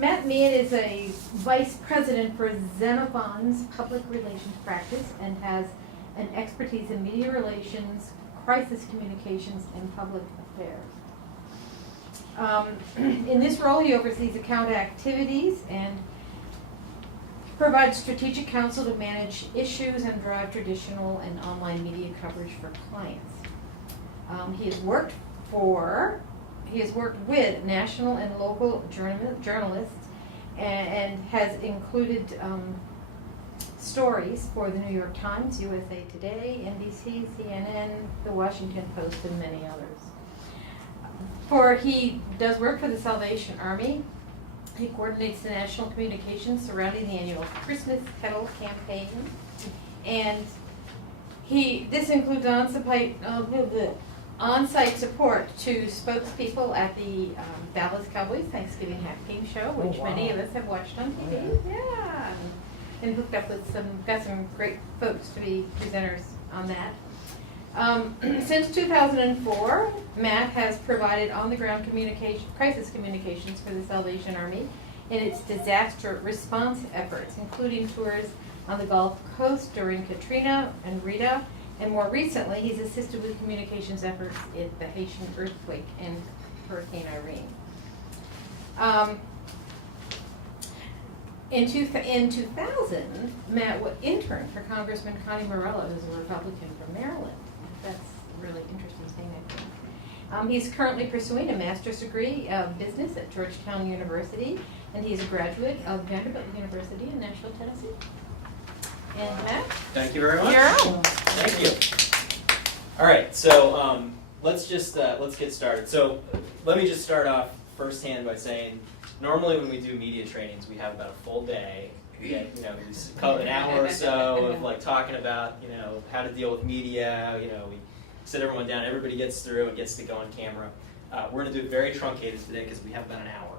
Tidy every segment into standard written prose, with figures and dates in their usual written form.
Matt Mead is a vice president for Xenophone's public relations practice and has an expertise in media relations, crisis communications, and public affairs. In this role, he oversees account activities and provides strategic counsel to manage issues and drive traditional and online media coverage for clients. He has worked with national and local journalists and has included stories for the New York Times, USA Today, NBC, CNN, The Washington Post, and many others. He does work for the Salvation Army. He coordinates the national communications surrounding the annual Christmas Kettle campaign, and this includes on-site support to spokespeople at the Dallas Cowboys Thanksgiving half-game show, which many of us have watched on TV. Yeah, and hooked up with got some great folks to be presenters on that. Since 2004, Matt has provided on-the-ground crisis communications for the Salvation Army in its disaster response efforts, including tours on the Gulf Coast during Katrina and Rita, and more recently, he's assisted with communications efforts in the Haitian earthquake and Hurricane Irene. In 2000, Matt interned for Congressman Connie Morello, who's a Republican from Maryland. That's a really interesting thing, I think. He's currently pursuing a master's degree of business at Georgetown University, and he's a graduate of Vanderbilt University in Nashville, Tennessee. And Matt? Thank you very much. You're on. Thank you. All right, so let's get started. So let me just start off firsthand by saying, normally when we do media trainings, we have about a full day. We get, we cover an hour or so of like talking about, how to deal with media. We sit everyone down. Everybody gets through and gets to go on camera. We're going to do it very truncated today because we have about an hour.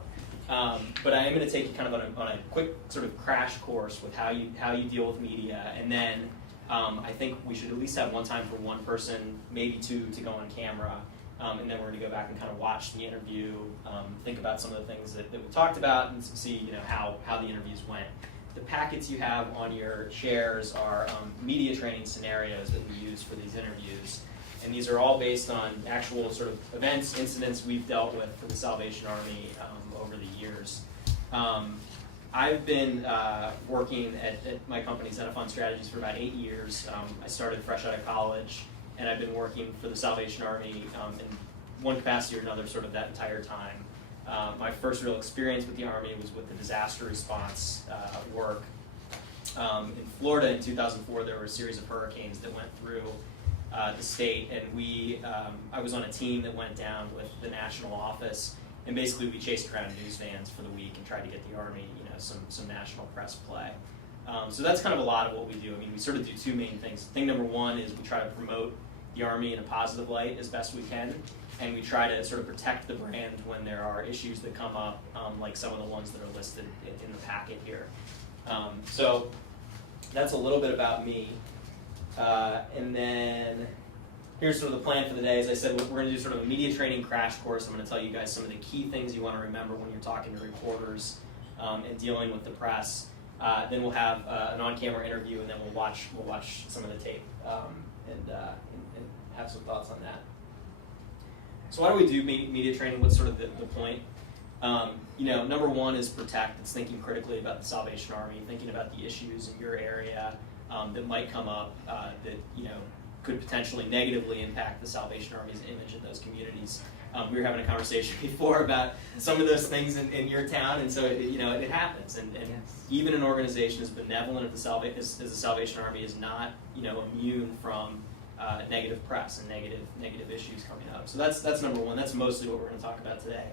But I am going to take you kind of on a quick sort of crash course with how you deal with media, and then I think we should at least have one time for one person, maybe two, to go on camera, and then we're going to go back and kind of watch the interview, think about some of the things that we talked about, and see how the interviews went. The packets you have on your chairs are media training scenarios that we use for these interviews. And these are all based on actual sort of events, incidents we've dealt with for the Salvation Army over the years. I've been working at my company, Xenophone Strategies, for about 8 years. I started fresh out of college, and I've been working for the Salvation Army in one capacity or another sort of that entire time. My first real experience with the Army was with the disaster response work. In Florida in 2004, there were a series of hurricanes that went through the state, and I was on a team that went down with the national office, and basically we chased around news vans for the week and tried to get the Army, some national press play. So that's kind of a lot of what we do. I mean, we sort of do two main things. Thing number one is we try to promote the Army in a positive light as best we can, and we try to sort of protect the brand when there are issues that come up, like some of the ones that are listed in the packet here. So that's a little bit about me. And then here's sort of the plan for the day. As I said, we're going to do sort of a media training crash course. I'm going to tell you guys some of the key things you want to remember when you're talking to reporters and dealing with the press. Then we'll have an on-camera interview, and then we'll watch some of the tape and have some thoughts on that. So why do we do media training? What's sort of the point? Number one is protect. It's thinking critically about the Salvation Army, thinking about the issues in your area that might come up that could potentially negatively impact the Salvation Army's image in those communities. We were having a conversation before about some of those things in your town, and so it happens. And yes. Even an organization as benevolent as the Salvation Army is not immune from negative press and negative issues coming up. So that's number one. That's mostly what we're going to talk about today.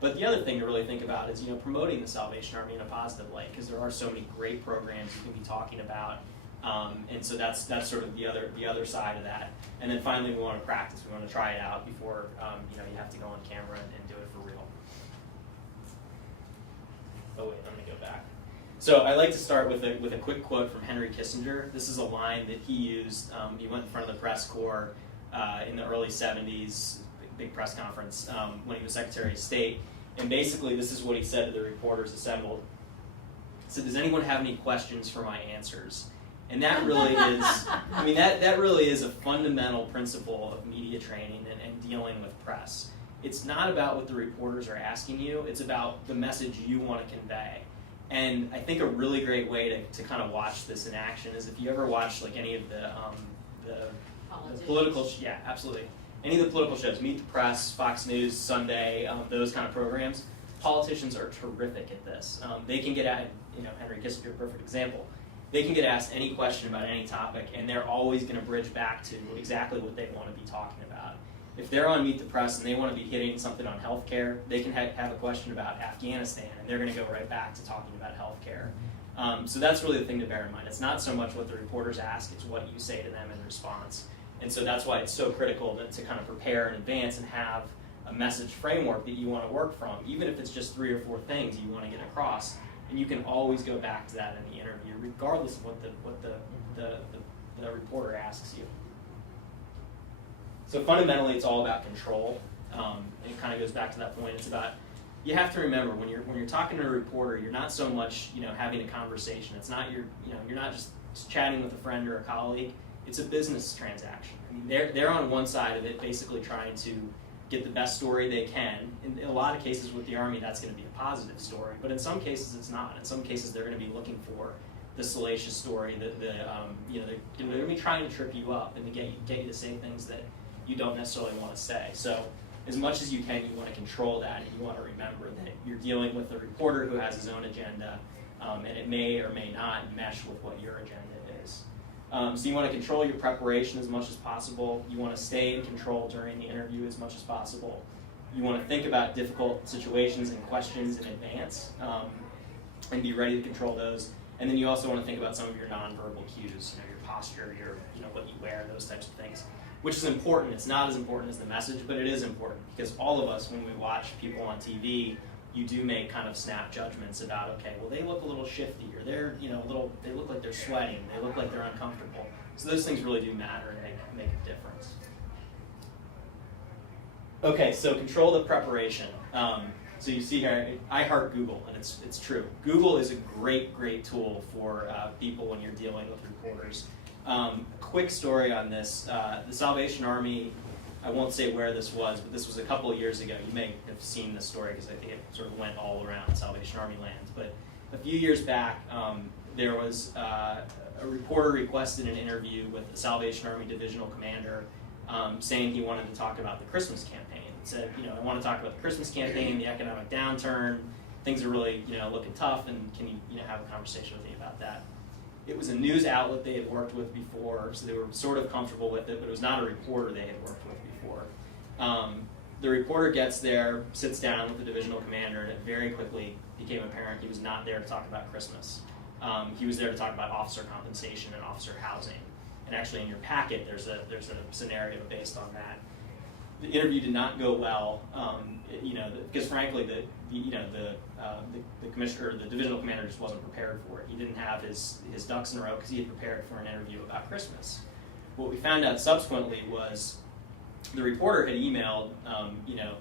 But the other thing to really think about is promoting the Salvation Army in a positive light, because there are so many great programs you can be talking about. And so that's sort of the other side of that. And then finally, we want to practice. We want to try it out before you have to go on camera and do it for real. Oh wait, I'm going to go back. So I like to start with a quick quote from Henry Kissinger. This is a line that he used. He went in front of the press corps in the early 70s, big press conference when he was Secretary of State. And basically, this is what he said to the reporters assembled. He said, "Does anyone have any questions for my answers?" And that really is, I mean, that really is a fundamental principle of media training and dealing with press. It's not about what the reporters are asking you, it's about the message you want to convey. And I think a really great way to kind of watch this in action is if you ever watch like any of the political, yeah, absolutely. Any of the political shows, Meet the Press, Fox News, Sunday, those kind of programs, politicians are terrific at this. They can get at, Henry Kissinger, a perfect example. They can get asked any question about any topic, and they're always going to bridge back to exactly what they want to be talking about. If they're on Meet the Press and they want to be hitting something on healthcare, they can have a question about Afghanistan, and they're going to go right back to talking about healthcare. So that's really the thing to bear in mind. It's not so much what the reporters ask, it's what you say to them in response. And so that's why it's so critical to kind of prepare in advance and have a message framework that you want to work from, even if it's just 3 or 4 things you want to get across. And you can always go back to that in the interview, regardless of what the reporter asks you. So fundamentally, it's all about control. And it kind of goes back to that point. It's about, you have to remember when you're talking to a reporter, you're not so much having a conversation. It's not you're not just chatting with a friend or a colleague. It's a business transaction. I mean, they're on one side of it, basically trying to get the best story they can. In a lot of cases with the Army, that's going to be a positive story, but in some cases it's not. In some cases, they're going to be looking for the salacious story. They're going to be trying to trip you up and to get you to say things that you don't necessarily want to say. So, as much as you can, you want to control that, and you want to remember that you're dealing with a reporter who has his own agenda, and it may or may not mesh with what your agenda is. So you want to control your preparation as much as possible. You want to stay in control during the interview as much as possible. You want to think about difficult situations and questions in advance, and be ready to control those. And then you also want to think about some of your nonverbal cues, your posture, what you wear, those types of things, which is important. It's not as important as the message, but it is important because all of us, when we watch people on TV, you do make kind of snap judgments about, okay, well, they look a little shifty, or they're, they look like they're sweating, they look like they're uncomfortable. So those things really do matter and make a difference. Okay, so control the preparation. So you see here, I heart Google, and it's true. Google is a great tool for people when you're dealing with reporters. A quick story on this. The Salvation Army, I won't say where this was, but this was a couple of years ago. You may have seen this story because I think it sort of went all around Salvation Army land. But a few years back, there was a reporter requested an interview with the Salvation Army divisional commander, saying he wanted to talk about the Christmas campaign. He said, I want to talk about the Christmas campaign, the economic downturn, things are really looking tough, and can you have a conversation with me about that? It was a news outlet they had worked with before, so they were sort of comfortable with it, but it was not a reporter they had worked with before. The reporter gets there, sits down with the divisional commander, and it very quickly became apparent he was not there to talk about Christmas. He was there to talk about officer compensation and officer housing. And actually in your packet, there's a scenario based on that. The interview did not go well, because frankly, the commissioner, the divisional commander, just wasn't prepared for it. He didn't have his ducks in a row because he had prepared for an interview about Christmas. What we found out subsequently was the reporter had emailed,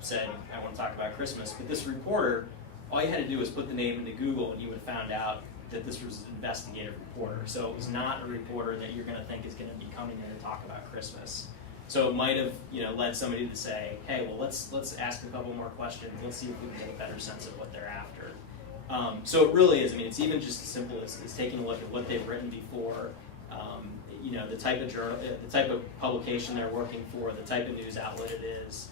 said, I want to talk about Christmas, but this reporter, all you had to do was put the name into Google and you would have found out that this was an investigative reporter. So it was not a reporter that you're going to think is going to be coming in to talk about Christmas. So it might have, led somebody to say, hey, well, let's ask a couple more questions. Let's see if we can get a better sense of what they're after. So it really is. I mean, it's even just as simple as taking a look at what they've written before, the type of journal, the type of publication they're working for, the type of news outlet it is,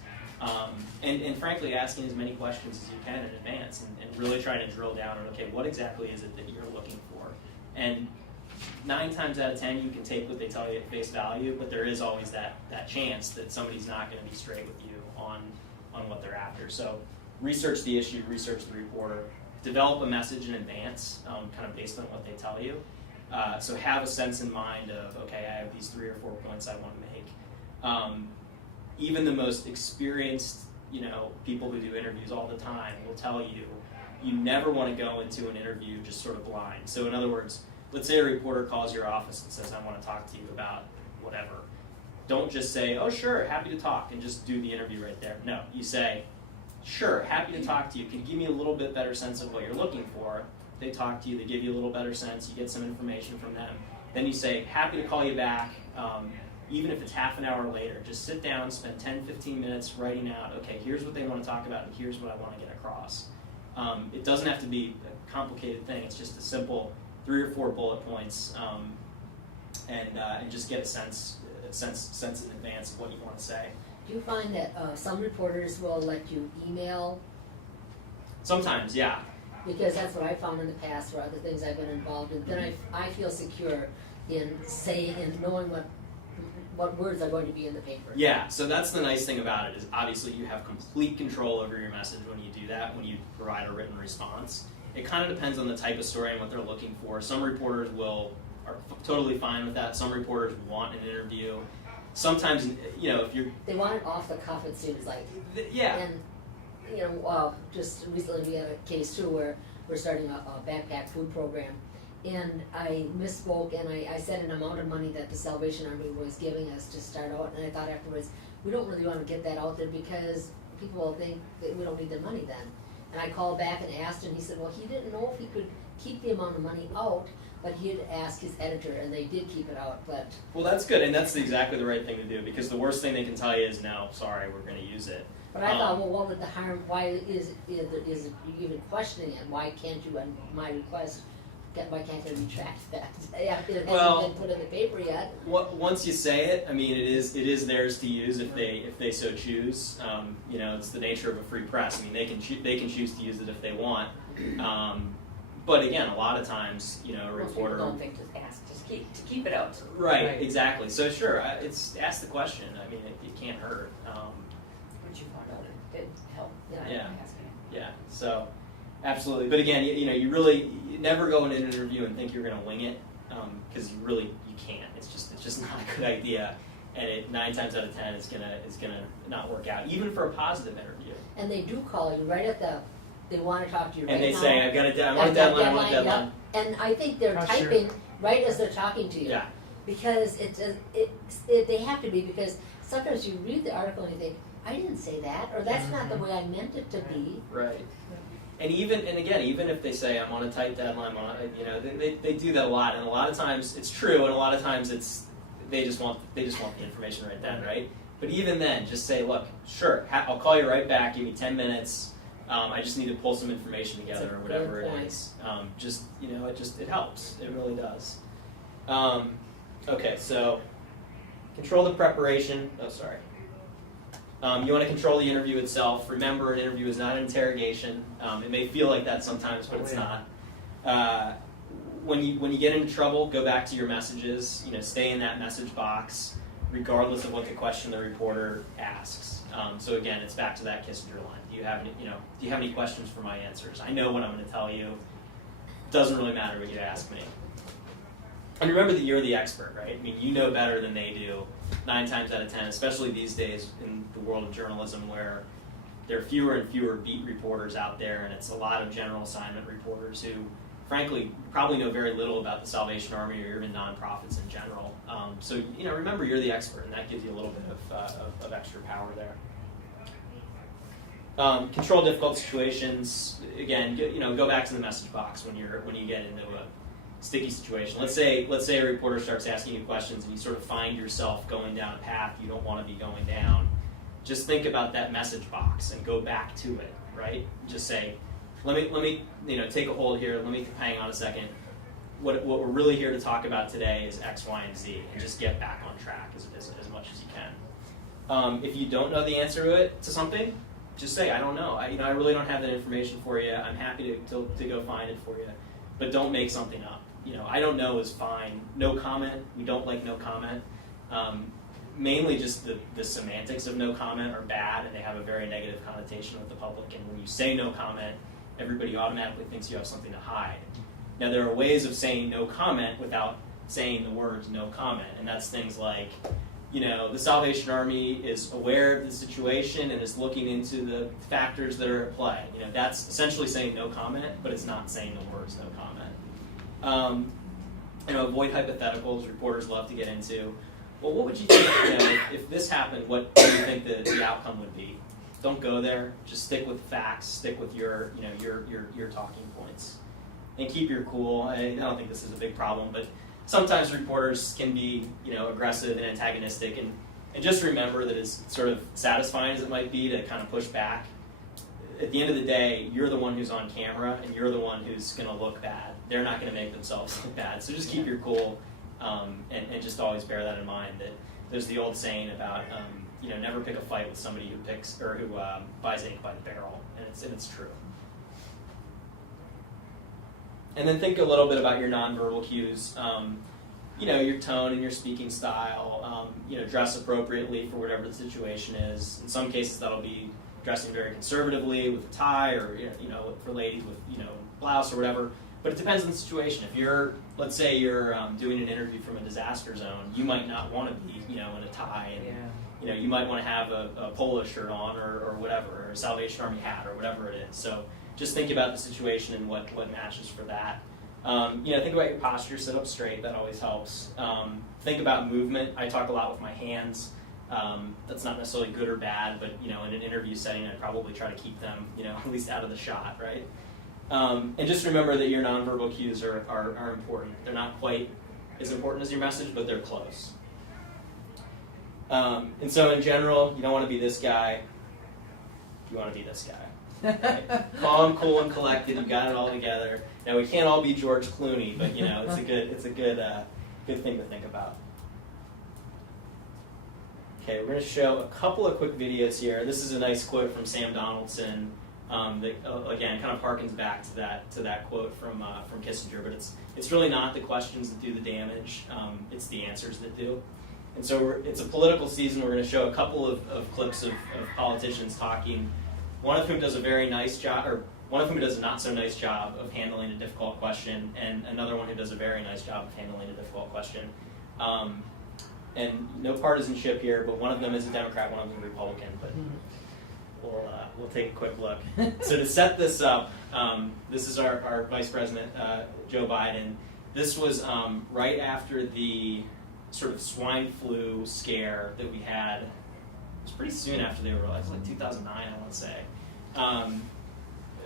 and frankly, asking as many questions as you can in advance, and really trying to drill down on, okay, what exactly is it that you're looking for? And 9 times out of 10, you can take what they tell you at face value, but there is always that chance that somebody's not going to be straight with you on what they're after. So research the issue, research the reporter, develop a message in advance, kind of based on what they tell you. So have a sense in mind of, okay, I have these 3 or 4 points I want to make. Even the most experienced, people who do interviews all the time will tell you, you never want to go into an interview just sort of blind. So in other words, let's say a reporter calls your office and says, I want to talk to you about whatever. Don't just say, oh, sure, happy to talk, and just do the interview right there. No, you say, sure, happy to talk to you. Can you give me a little bit better sense of what you're looking for? They talk to you, they give you a little better sense, you get some information from them. Then you say, happy to call you back, even if it's half an hour later. Just sit down, spend 10, 15 minutes writing out, okay, here's what they want to talk about and here's what I want to get across. It doesn't have to be a complicated thing, it's just a simple 3 or 4 bullet points, and just get a sense in advance of what you want to say. Do you find that some reporters will let you email? Sometimes, yeah. Because that's what I found in the past for other things I've been involved in. Then I feel secure in knowing what words are going to be in the paper. Yeah, so that's the nice thing about it is obviously you have complete control over your message when you do that, when you provide a written response. It kind of depends on the type of story and what they're looking for. Some reporters are totally fine with that. Some reporters want an interview. Sometimes, if you're... They want it off the cuff, it seems like. Yeah. And, just recently we had a case too where we're starting a backpack food program. And I misspoke and I said an amount of money that the Salvation Army was giving us to start out. And I thought afterwards, we don't really want to get that out there because people will think that we don't need the money then. And I called back and asked and he said, well, he didn't know if he could keep the amount of money out, but he'd ask his editor, and they did keep it out. But well, that's good, and that's exactly the right thing to do, because the worst thing they can tell you is, no, sorry, we're going to use it. But I thought, well, what would the harm? Why is it even questioning it? Why can't you, on my request, why can't I retract that? It hasn't been put in the paper yet. Once you say it, I mean, it is theirs to use if they so choose. It's the nature of a free press. I mean, they can choose to use it if they want. But again, a lot of times, a reporter don't think to ask to keep it out. Right, exactly. So sure, it's ask the question. I mean, it can't hurt. Which you found out it did help. Yeah. Asking. Yeah. So absolutely. But again, you never go in an interview and think you're going to wing it, because you can't. It's just not a good idea. And 9 times out of 10 is gonna not work out, even for a positive interview. And they do call you right at they want to talk to you right now. And they say, I want a deadline, I want a deadline. Yep. And I think they're typing right as they're talking to you. Yeah. Because they have to be, because sometimes you read the article and you think, I didn't say that, or that's not the way I meant it to be. Right. And even if they say I'm on a tight deadline, they do that a lot, and a lot of times it's true, and a lot of times they just want the information right then, right? But even then, just say, look, sure, I'll call you right back. Give me 10 minutes. I just need to pull some information together, or whatever it is. It helps. It really does. Okay, so control the preparation. Oh, sorry. You want to control the interview itself. Remember, an interview is not an interrogation. It may feel like that sometimes, but it's not. When you get into trouble, go back to your messages. Stay in that message box, regardless of what the question the reporter asks. So again, it's back to that Kissinger line. Do you have any questions for my answers? I know what I'm going to tell you. Doesn't really matter what you ask me. And remember that you're the expert, right? I mean, you know better than they do 9 times out of 10, especially these days in the world of journalism, where there are fewer and fewer beat reporters out there, and it's a lot of general assignment reporters who, frankly, probably know very little about the Salvation Army or even nonprofits in general. So remember, you're the expert, and that gives you a little bit of extra power there. Control difficult situations. Again, go back to the message box when you get into a sticky situation. Let's say a reporter starts asking you questions, and you sort of find yourself going down a path you don't want to be going down. Just think about that message box and go back to it. Right? Just say, let me take a hold here. Let me hang on a second. What we're really here to talk about today is X, Y, and Z, and just get back on track as much as you can. If you don't know the answer to something, just say, I don't know. I really don't have that information for you. I'm happy to go find it for you, but don't make something up. I don't know is fine. No comment. We don't like no comment. Mainly just the semantics of no comment are bad, and they have a very negative connotation with the public. And when you say no comment, everybody automatically thinks you have something to hide. Now, there are ways of saying no comment without saying the words no comment, and that's things like, the Salvation Army is aware of the situation and is looking into the factors that are at play. That's essentially saying no comment, but it's not saying the words no comment. Avoid hypotheticals. Reporters love to get into, well, what would you think, if this happened, what do you think the outcome would be? don't go there. Just stick with facts. Stick with your your talking points, and keep your cool. I don't think this is a big problem, but sometimes reporters can be aggressive and antagonistic, and just remember that as sort of satisfying as it might be to kind of push back, at the end of the day, you're the one who's on camera, and you're the one who's going to look bad. They're not going to make themselves look bad. So just keep your cool, and just always bear that in mind. That there's the old saying about never pick a fight with somebody who buys ink by the barrel, and it's true. And then think a little bit about your nonverbal cues. Your tone and your speaking style. Dress appropriately for whatever the situation is. In some cases, that'll be dressing very conservatively with a tie, or for ladies with blouse or whatever. But it depends on the situation. If let's say you're doing an interview from a disaster zone, you might not want to be in a tie, and you might want to have a polo shirt on or whatever, or a Salvation Army hat or whatever it is. So just think about the situation and what matches for that. Think about your posture, sit up straight, that always helps. Think about movement. I talk a lot with my hands. That's not necessarily good or bad, but in an interview setting, I'd probably try to keep them, at least out of the shot, right? And just remember that your nonverbal cues are important. They're not quite as important as your message, but they're close. And so in general, you don't want to be this guy. You want to be this guy. Right? Calm, cool, and collected. You got it all together. Now we can't all be George Clooney, but it's a good thing to think about. Okay, we're going to show a couple of quick videos here. This is a nice quote from Sam Donaldson that again kind of harkens back to that quote from Kissinger. But it's really not the questions that do the damage; it's the answers that do. And so it's a political season. We're going to show a couple of clips of politicians talking. One of whom does a very nice job, or one of whom does a not so nice job of handling a difficult question, and another one who does a very nice job of handling a difficult question. And no partisanship here, but one of them is a Democrat, one of them is a Republican. But we'll take a quick look. So to set this up, this is our Vice President, Joe Biden. This was right after the sort of swine flu scare that we had. It was pretty soon after they were released, like 2009, I want to say.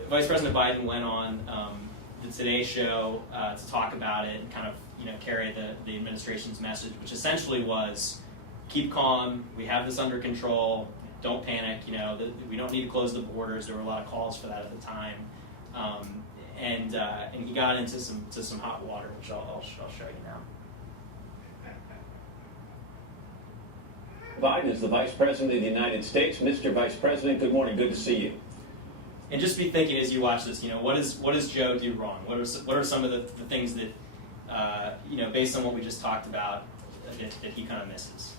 Vice President Biden went on the Today Show to talk about it and kind of carry the administration's message, which essentially was, keep calm, we have this under control, don't panic, we don't need to close the borders. There were a lot of calls for that at the time. And he got into some hot water, which I'll show you now. Biden is the Vice President of the United States. Mr. Vice President, good morning. Good to see you. And just be thinking as you watch this, what does Joe do wrong? What are some of the things that, based on what we just talked about, that he kind of misses?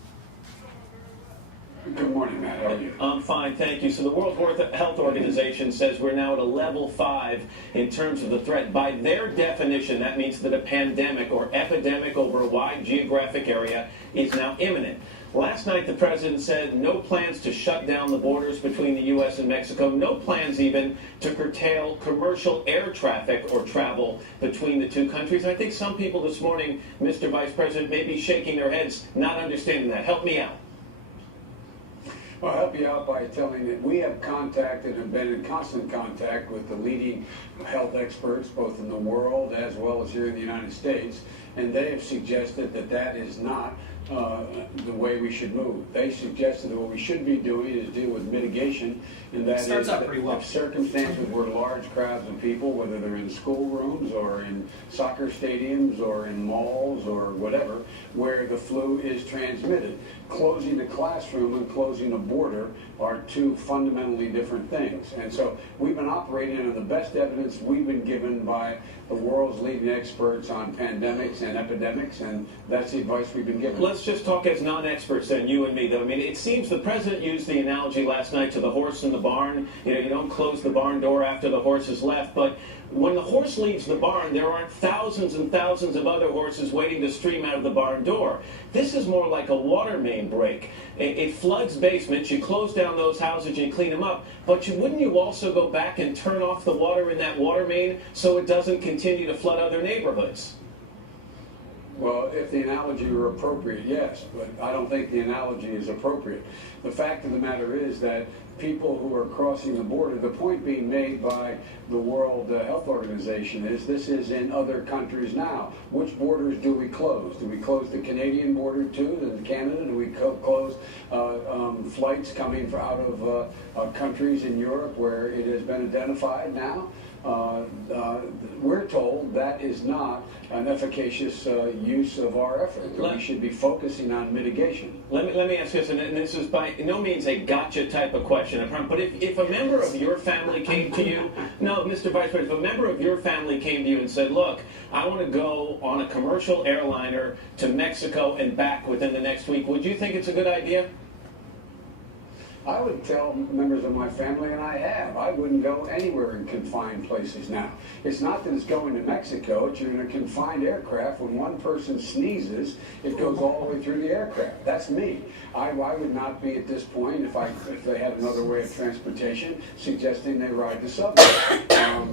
Good morning, Matt. How are you? I'm fine, thank you. So the World Health Organization says we're now at a level 5 in terms of the threat. By their definition, that means that a pandemic or epidemic over a wide geographic area is now imminent. Last night, the president said no plans to shut down the borders between the U.S. and Mexico, no plans even to curtail commercial air traffic or travel between the two countries. I think some people this morning, Mr. Vice President, may be shaking their heads, not understanding that. Help me out. Well, I'll help you out by telling that we have contacted and been in constant contact with the leading health experts, both in the world as well as here in the United States, and they have suggested that that is not the way we should move. They suggested that what we should be doing is deal with mitigation, and that is if circumstances where large crowds of people, whether they're in schoolrooms or in soccer stadiums or in malls or whatever, where the flu is transmitted. Closing the classroom and closing a border are two fundamentally different things. And so we've been operating on the best evidence we've been given by the world's leading experts on pandemics and epidemics, and that's the advice we've been given. Let's just talk as non-experts then, you and me, though. I mean, it seems the president used the analogy last night to the horse in the barn. You don't close the barn door after the horse has left, but when the horse leaves the barn, there aren't thousands and thousands of other horses waiting to stream out of the barn door. This is more like a water main break. It floods basements, you close down those houses, you clean them up, but wouldn't you also go back and turn off the water in that water main so it doesn't continue to flood other neighborhoods? Well, if the analogy were appropriate, yes, but I don't think the analogy is appropriate. The fact of the matter is that people who are crossing the border, the point being made by the World Health Organization is this is in other countries now. Which borders do we close? Do we close the Canadian border too, and Canada? Do we close flights coming out of countries in Europe where it has been identified now? We're told that is not an efficacious use of our effort. We should be focusing on mitigation. Let me ask this, and this is by no means a gotcha type of question, but if a member of your family came to you, no, Mr. Vice President, if a member of your family came to you and said, look, I want to go on a commercial airliner to Mexico and back within the next week, would you think it's a good idea? I would tell members of my family, and I have, I wouldn't go anywhere in confined places now. It's not that it's going to Mexico, it's you're in a confined aircraft. When one person sneezes, it goes all the way through the aircraft. That's me. I would not be at this point, if they had another way of transportation, suggesting they ride the subway.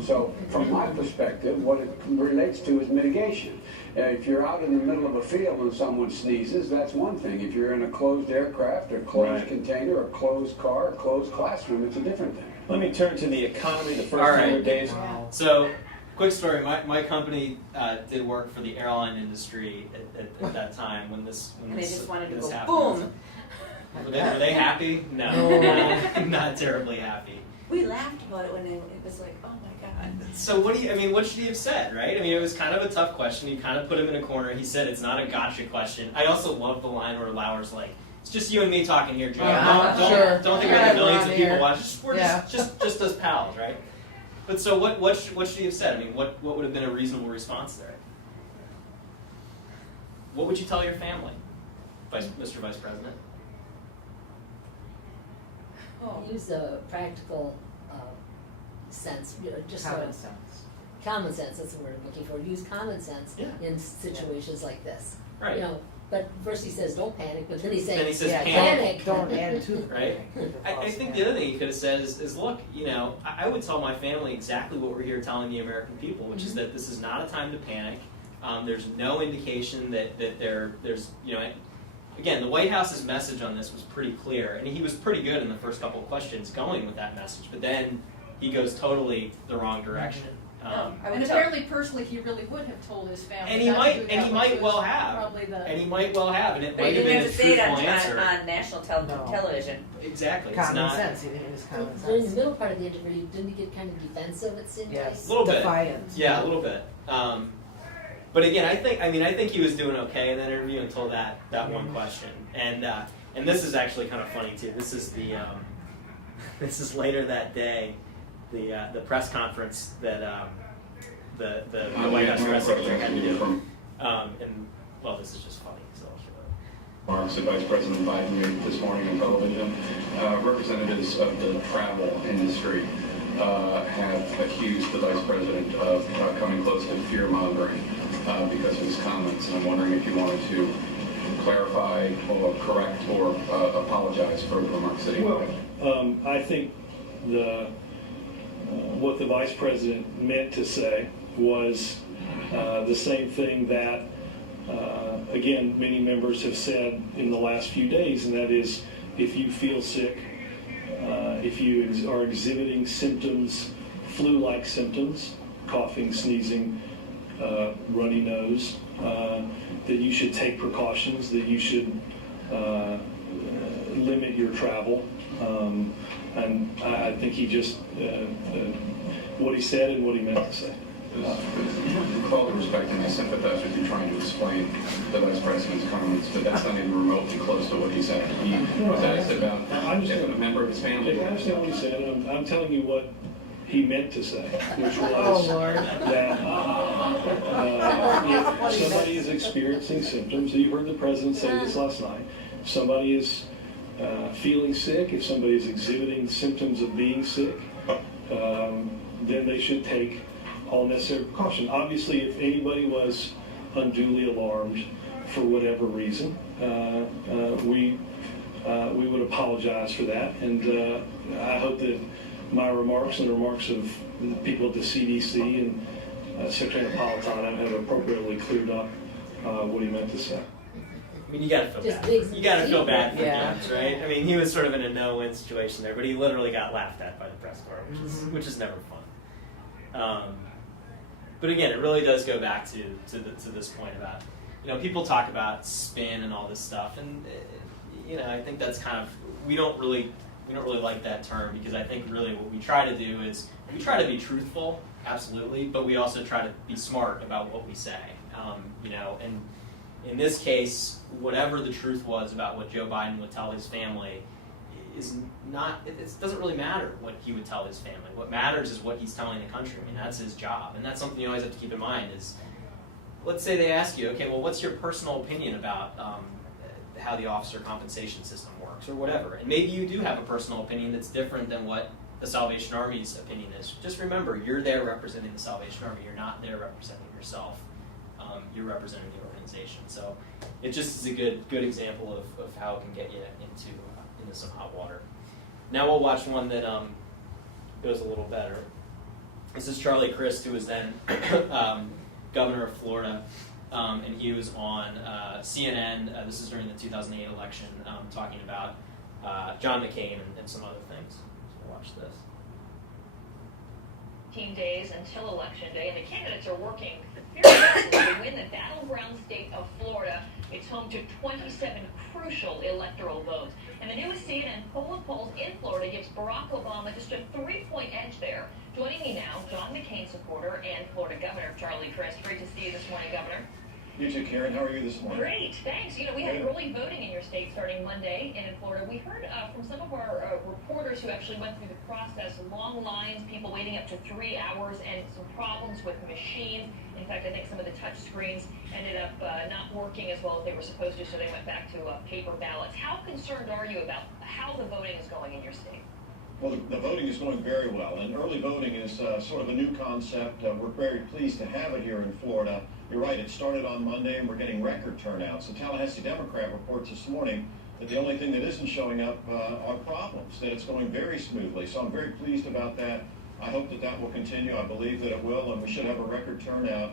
So from my perspective, what it relates to is mitigation. If you're out in the middle of a field and someone sneezes, that's one thing. If you're in a closed aircraft or closed container or closed car or closed classroom, it's a different thing. Let me turn to the economy the first All right. 100 days. Wow. So, quick story. My company did work for the airline industry at that time when this And they just wanted to this go happened. boom. Were they happy? No, not terribly happy. We laughed about it when it was like, oh my God. So what should he have said, right? I mean, it was kind of a tough question. You kind of put him in a corner. He said it's not a gotcha question. I also love the line where Lauer's like, it's just you and me talking here, Joe. Don't think we're gonna have millions of people watching. We're just us pals, right? But so what should he have said? I mean, what would have been a reasonable response there? What would you tell your family, Mr. Vice President? Use a practical sense, just Common a, sense. common sense, that's the word I'm looking for. Use common sense Yeah. in situations like this. Right. You know, but first he says don't panic, but then he's saying Then he says panic. Don't add to it. Right? I think the other thing he could have said is look, I would tell my family exactly what we're here telling the American people, which is that this is not a time to panic. There's no indication that there's, again, the White House's message on this was pretty clear, and he was pretty good in the first couple of questions going with that message, but then he goes totally the wrong direction. And apparently, personally, he really would have told his family. And he might well have. And it might But have you been didn't a have to say it truthful answer. on national television. Exactly. Common it's not, sense. It was common During the sense. middle part of the interview, didn't he get kind of defensive, it seemed Yes. A little bit. Defiant. Yeah, a little bit. But again, I think he was doing okay in that interview until that one question. And this is actually kind of funny too. This is this is later that day, the press conference that the White House press secretary had to do. And well, this is just funny. So I'll show it. Remarks of Vice President Biden made this morning on television. Representatives of the travel industry have accused the Vice President of coming close to fear-mongering because of his comments. And I'm wondering if you wanted to clarify or correct or apologize for the remarks that he made. Well, I think what the Vice President meant to say was the same thing that, again, many members have said in the last few days, and that is, if you feel sick, if you are exhibiting symptoms, flu-like symptoms, coughing, sneezing, runny nose, that you should take precautions, that you should limit your travel. And I think he just, what he said and what he meant to say. With all due respect, and I sympathize with you trying to explain the Vice President's comments, but that's not even remotely close to what he said. He was asked about if a member of his family. I understand what he said. I'm telling you what he meant to say, which was that if somebody is experiencing symptoms, you heard the President say this last night, if somebody is feeling sick, if somebody is exhibiting symptoms of being sick, then they should take all necessary precaution. Obviously, if anybody was unduly alarmed for whatever reason, we would apologize for that, and I hope that my remarks and the remarks of the people at the CDC and Secretary Napolitano have appropriately cleared up what he meant to say. I mean, you gotta feel Just bad. big You gotta feel bad for Yeah. Gibbs, right? I mean, he was sort of in a no-win situation there, but he literally got laughed at by the press corps, which is never fun. But again, it really does go back to this point about, people talk about spin and all this stuff, and I think that's kind of we don't really like that term, because I think really what we try to do is we try to be truthful, absolutely, but we also try to be smart about what we say, and in this case, whatever the truth was about what Joe Biden would tell his family is not, it doesn't really matter what he would tell his family. What matters is what he's telling the country. I mean, that's his job. And that's something you always have to keep in mind is, let's say they ask you, okay, well, what's your personal opinion about how the officer compensation system works or whatever? And maybe you do have a personal opinion that's different than what the Salvation Army's opinion is. Just remember, you're there representing the Salvation Army. You're not there representing yourself. You're representing the organization. So it just is a good example of how it can get you into some hot water. Now we'll watch one that goes a little better. This is Charlie Crist, who was then governor of Florida, and he was on CNN. This is during the 2008 election, talking about John McCain and some other things. So we'll watch this. 15 days until Election Day, and the candidates are working furiously to win the battleground state of Florida. It's home to 27 crucial electoral votes. And the newest CNN poll of polls in Florida gives Barack Obama just a 3-point edge there. Joining me now, John McCain supporter and Florida Governor Charlie Crist. Great to see you this morning, Governor. You too, Karen. How are you this morning? Great, thanks. We had early voting in your state starting Monday, and in Florida, we heard from some of our reporters who actually went through the process, long lines, people waiting up to 3 hours, and some problems with machines. In fact, I think some of the touch screens ended up not working as well as they were supposed to, so they went back to paper ballots. How concerned are you about how the voting is going in your state? Well, the voting is going very well, and early voting is sort of a new concept. We're very pleased to have it here in Florida. You're right, it started on Monday, and we're getting record turnouts. The Tallahassee Democrat reports this morning that the only thing that isn't showing up are problems, that it's going very smoothly. So I'm very pleased about that. I hope that will continue. I believe that it will, and we should have a record turnout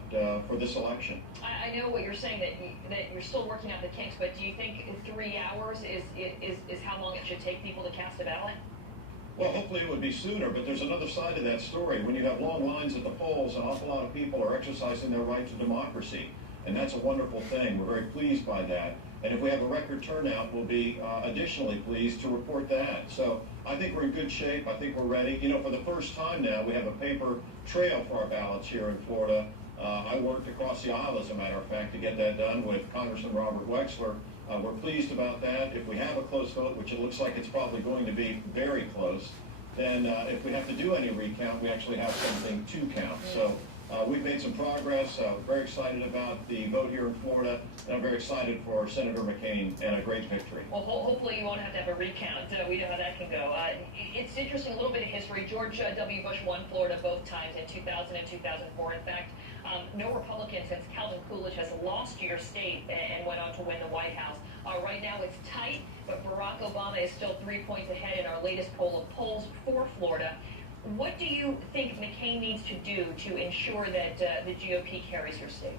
for this election. I know what you're saying, that you're still working out the kinks, but do you think 3 hours is how long it should take people to cast a ballot? Well, hopefully it would be sooner, but there's another side to that story. When you have long lines at the polls, an awful lot of people are exercising their right to democracy, and that's a wonderful thing. We're very pleased by that. And if we have a record turnout, we'll be additionally pleased to report that. So I think we're in good shape. I think we're ready. For the first time now, we have a paper trail for our ballots here in Florida. I worked across the aisle, as a matter of fact, to get that done with Congressman Robert Wexler. We're pleased about that. If we have a close vote, which it looks like it's probably going to be very close, then if we have to do any recount, we actually have something to count. So we've made some progress. We're very excited about the vote here in Florida, and I'm very excited for Senator McCain and a great victory. Well, hopefully you won't have to have a recount. We know how that can go. It's interesting, a little bit of history. George W. Bush won Florida both times in 2000 and 2004. In fact, no Republican since Calvin Coolidge has lost your state and went on to win the White House. Right now it's tight, but Barack Obama is still 3 points ahead in our latest poll of polls for Florida. What do you think McCain needs to do to ensure that the GOP carries your state?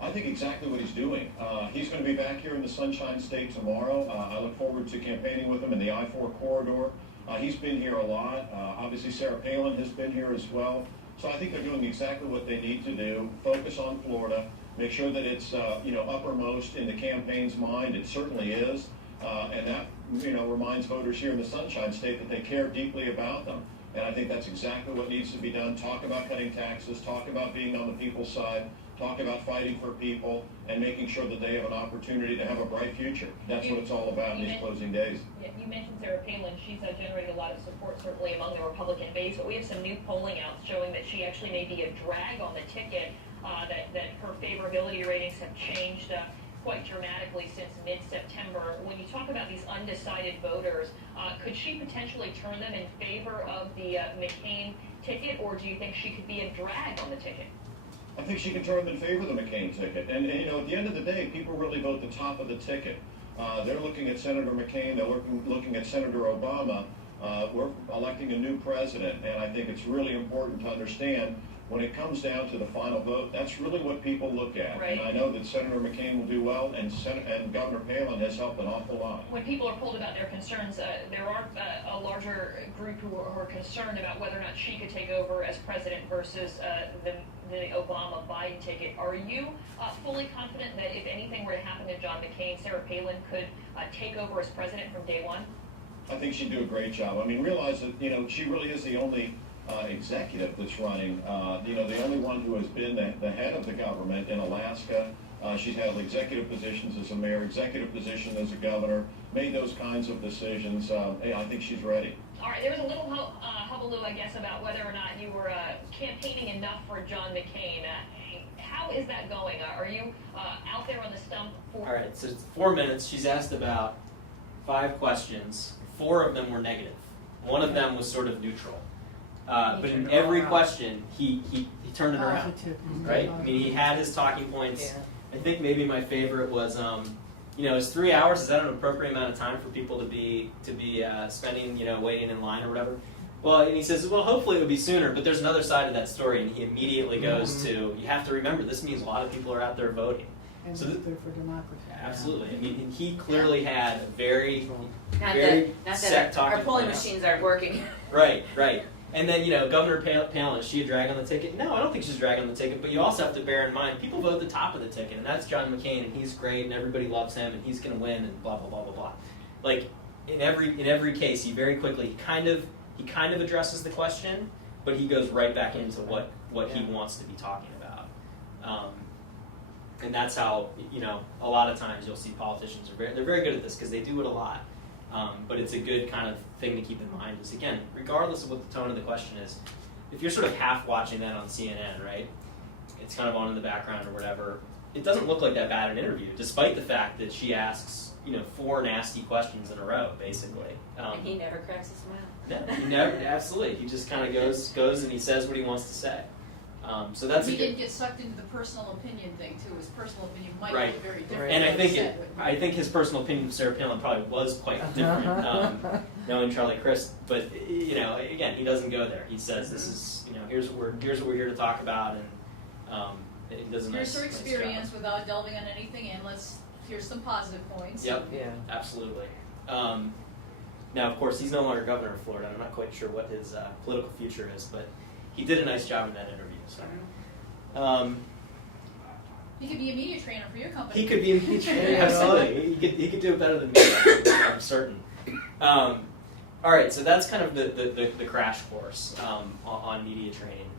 I think exactly what he's doing. He's going to be back here in the Sunshine State tomorrow. I look forward to campaigning with him in the I-4 corridor. He's been here a lot. Obviously, Sarah Palin has been here as well. So I think they're doing exactly what they need to do. Focus on Florida. Make sure that it's uppermost in the campaign's mind. It certainly is. And that reminds voters here in the Sunshine State that they care deeply about them. And I think that's exactly what needs to be done. Talk about cutting taxes, talk about being on the people's side, talk about fighting for people, and making sure that they have an opportunity to have a bright future. That's what it's all about in these closing days. Yeah, you mentioned Sarah Palin. She's generated a lot of support, certainly among the Republican base, but we have some new polling out showing that she actually may be a drag on the ticket, that her favorability ratings have changed quite dramatically since mid-September. When you talk about these undecided voters, could she potentially turn them in favor of the McCain ticket, or do you think she could be a drag on the ticket? I think she can turn them in favor of the McCain ticket. And at the end of the day, people really vote the top of the ticket. They're looking at Senator McCain. They're looking at Senator Obama. We're electing a new president, and I think it's really important to understand when it comes down to the final vote, that's really what people look at. Right. And I know that Senator McCain will do well, and Governor Palin has helped an awful lot. When people are polled about their concerns, there are a larger group who are concerned about whether or not she could take over as president versus the Obama-Biden ticket. Are you fully confident that if anything were to happen to John McCain, Sarah Palin could take over as president from day one? I think she'd do a great job. I mean, realize that, she really is the only executive that's running, the only one who has been the head of the government in Alaska. She's held executive positions as a mayor, executive position as a governor, made those kinds of decisions. I think she's ready. All right, there was a little hullabaloo, I guess, about whether or not you were campaigning enough for John McCain. How is that going? Are you out there on the stump for... All right, so it's 4 minutes. She's asked about 5 questions. 4 of them were negative. One of them was sort of neutral. But in every question, he turned it around, right? I mean, he had his talking points. I think maybe my favorite was, is 3 hours, is that an appropriate amount of time for people to be spending, waiting in line or whatever? Well, and he says, well, hopefully it would be sooner, but there's another side of that story, and he immediately goes to, you have to remember, this means a lot of people are out there voting. And so they're for democracy. Absolutely. I mean, he clearly had a very Not set that talking our polling point. machines aren't working. Right. And then, Governor Palin, is she a drag on the ticket? No, I don't think she's a drag on the ticket, but you also have to bear in mind, people vote the top of the ticket, and that's John McCain, and he's great, and everybody loves him, and he's going to win, and blah, blah, blah, blah, blah. Like, in every case, he very quickly, he kind of addresses the question, but he goes right back into what he wants to be talking about. And that's how, a lot of times you'll see politicians, they're very good at this, because they do it a lot. But it's a good kind of thing to keep in mind is, again, regardless of what the tone of the question is, if you're sort of half watching that on CNN, right, it's kind of on in the background or whatever, it doesn't look like that bad an interview, despite the fact that she asks, 4 nasty questions in a row, basically. And he never cracks a smile. No, he never, absolutely. He just kind of goes and he says what he wants to say. So that's he didn't get sucked into the personal opinion thing too. His personal opinion might be very different. And I think his personal opinion of Sarah Palin probably was quite different, knowing Charlie Crist. But again, he doesn't go there. He says, "This is here's what we're here to talk about," and it does a Here's her nice experience job. without delving on anything in. Here's some positive points. Yep. Yeah. Absolutely. Now, of course, he's no longer governor of Florida. I'm not quite sure what his political future is, but he did a nice job in that interview. So. He could be a media trainer for your company. He could be a media trainer, absolutely. He could do it better than me, I'm certain. All right, so that's kind of the crash course on media training.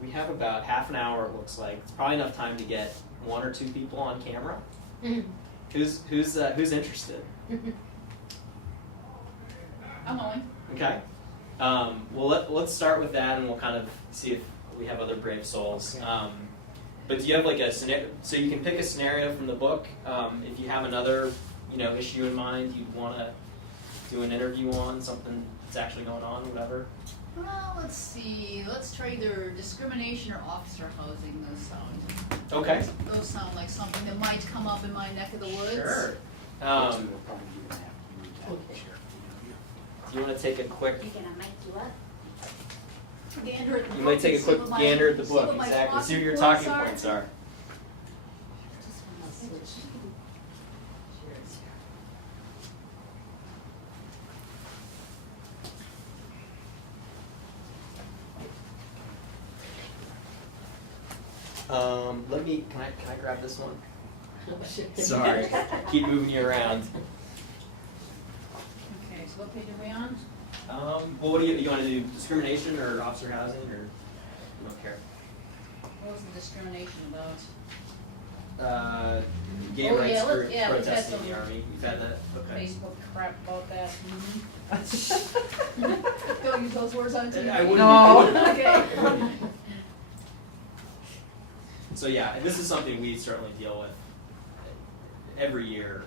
We have about half an hour, it looks like. It's probably enough time to get 1 or 2 people on camera. Who's interested? I'm on. Okay. Well, let's start with that, and we'll kind of see if we have other brave souls. Okay. But do you have like a scenario? So you can pick a scenario from the book. If you have another, issue in mind, you'd want to do an interview on something that's actually going on, whatever. Well, let's see. Let's try either discrimination or officer housing. Those sound. Okay. Those sound like something that might come up in my neck of the woods. Sure. Do you want to take a quick? You gonna make you up? Gander at the You might book take a and quick see what my- gander at the see book. what my Exactly. See what your talking talking points points are. Can I grab this one? Sorry, keep moving you around. Okay, so what page are we on? Well, what do you want to do? Discrimination or officer housing, or you don't care? What was the discrimination about? Gay Oh, rights yeah, for we've had protesting some the army. You've had that. Okay. Facebook crap about that. Don't use those words on TV. I wouldn't. No. Okay. So yeah, this is something we certainly deal with every year,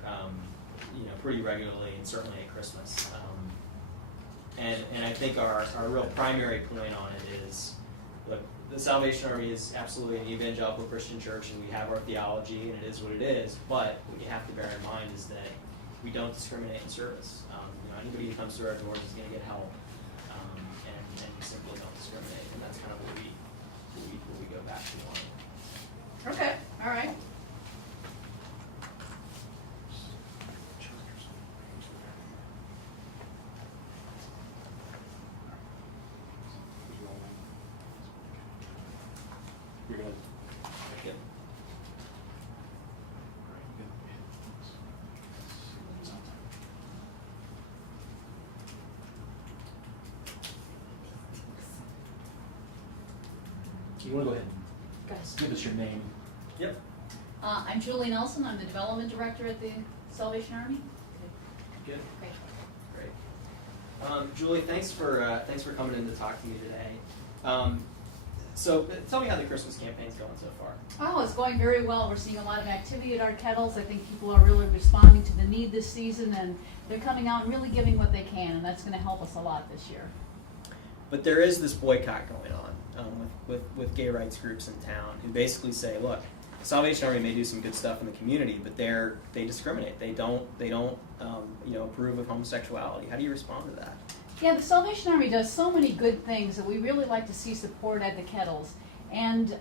pretty regularly, and certainly at Christmas. And I think our real primary point on it is, look, the Salvation Army is absolutely an evangelical Christian church, and we have our theology, and it is what it is. But what you have to bear in mind is that we don't discriminate in service. Anybody who comes through our doors is going to get help, and and you simply don't discriminate, and that's kind of what we go back to on. Okay, all right. You're gonna. Yep. You want to go ahead Guys. and give us your name? Yep. I'm Julie Nelson. I'm the development director at the Salvation Army. Good. Okay. Great. Julie, thanks for coming in to talk to me today. So tell me how the Christmas campaign's going so far. Oh, it's going very well. We're seeing a lot of activity at our kettles. I think people are really responding to the need this season, and they're coming out and really giving what they can, and that's going to help us a lot this year. But there is this boycott going on with gay rights groups in town who basically say, look, the Salvation Army may do some good stuff in the community, but they discriminate. They don't approve of homosexuality. How do you respond to that? Yeah, the Salvation Army does so many good things that we really like to see support at the kettles. And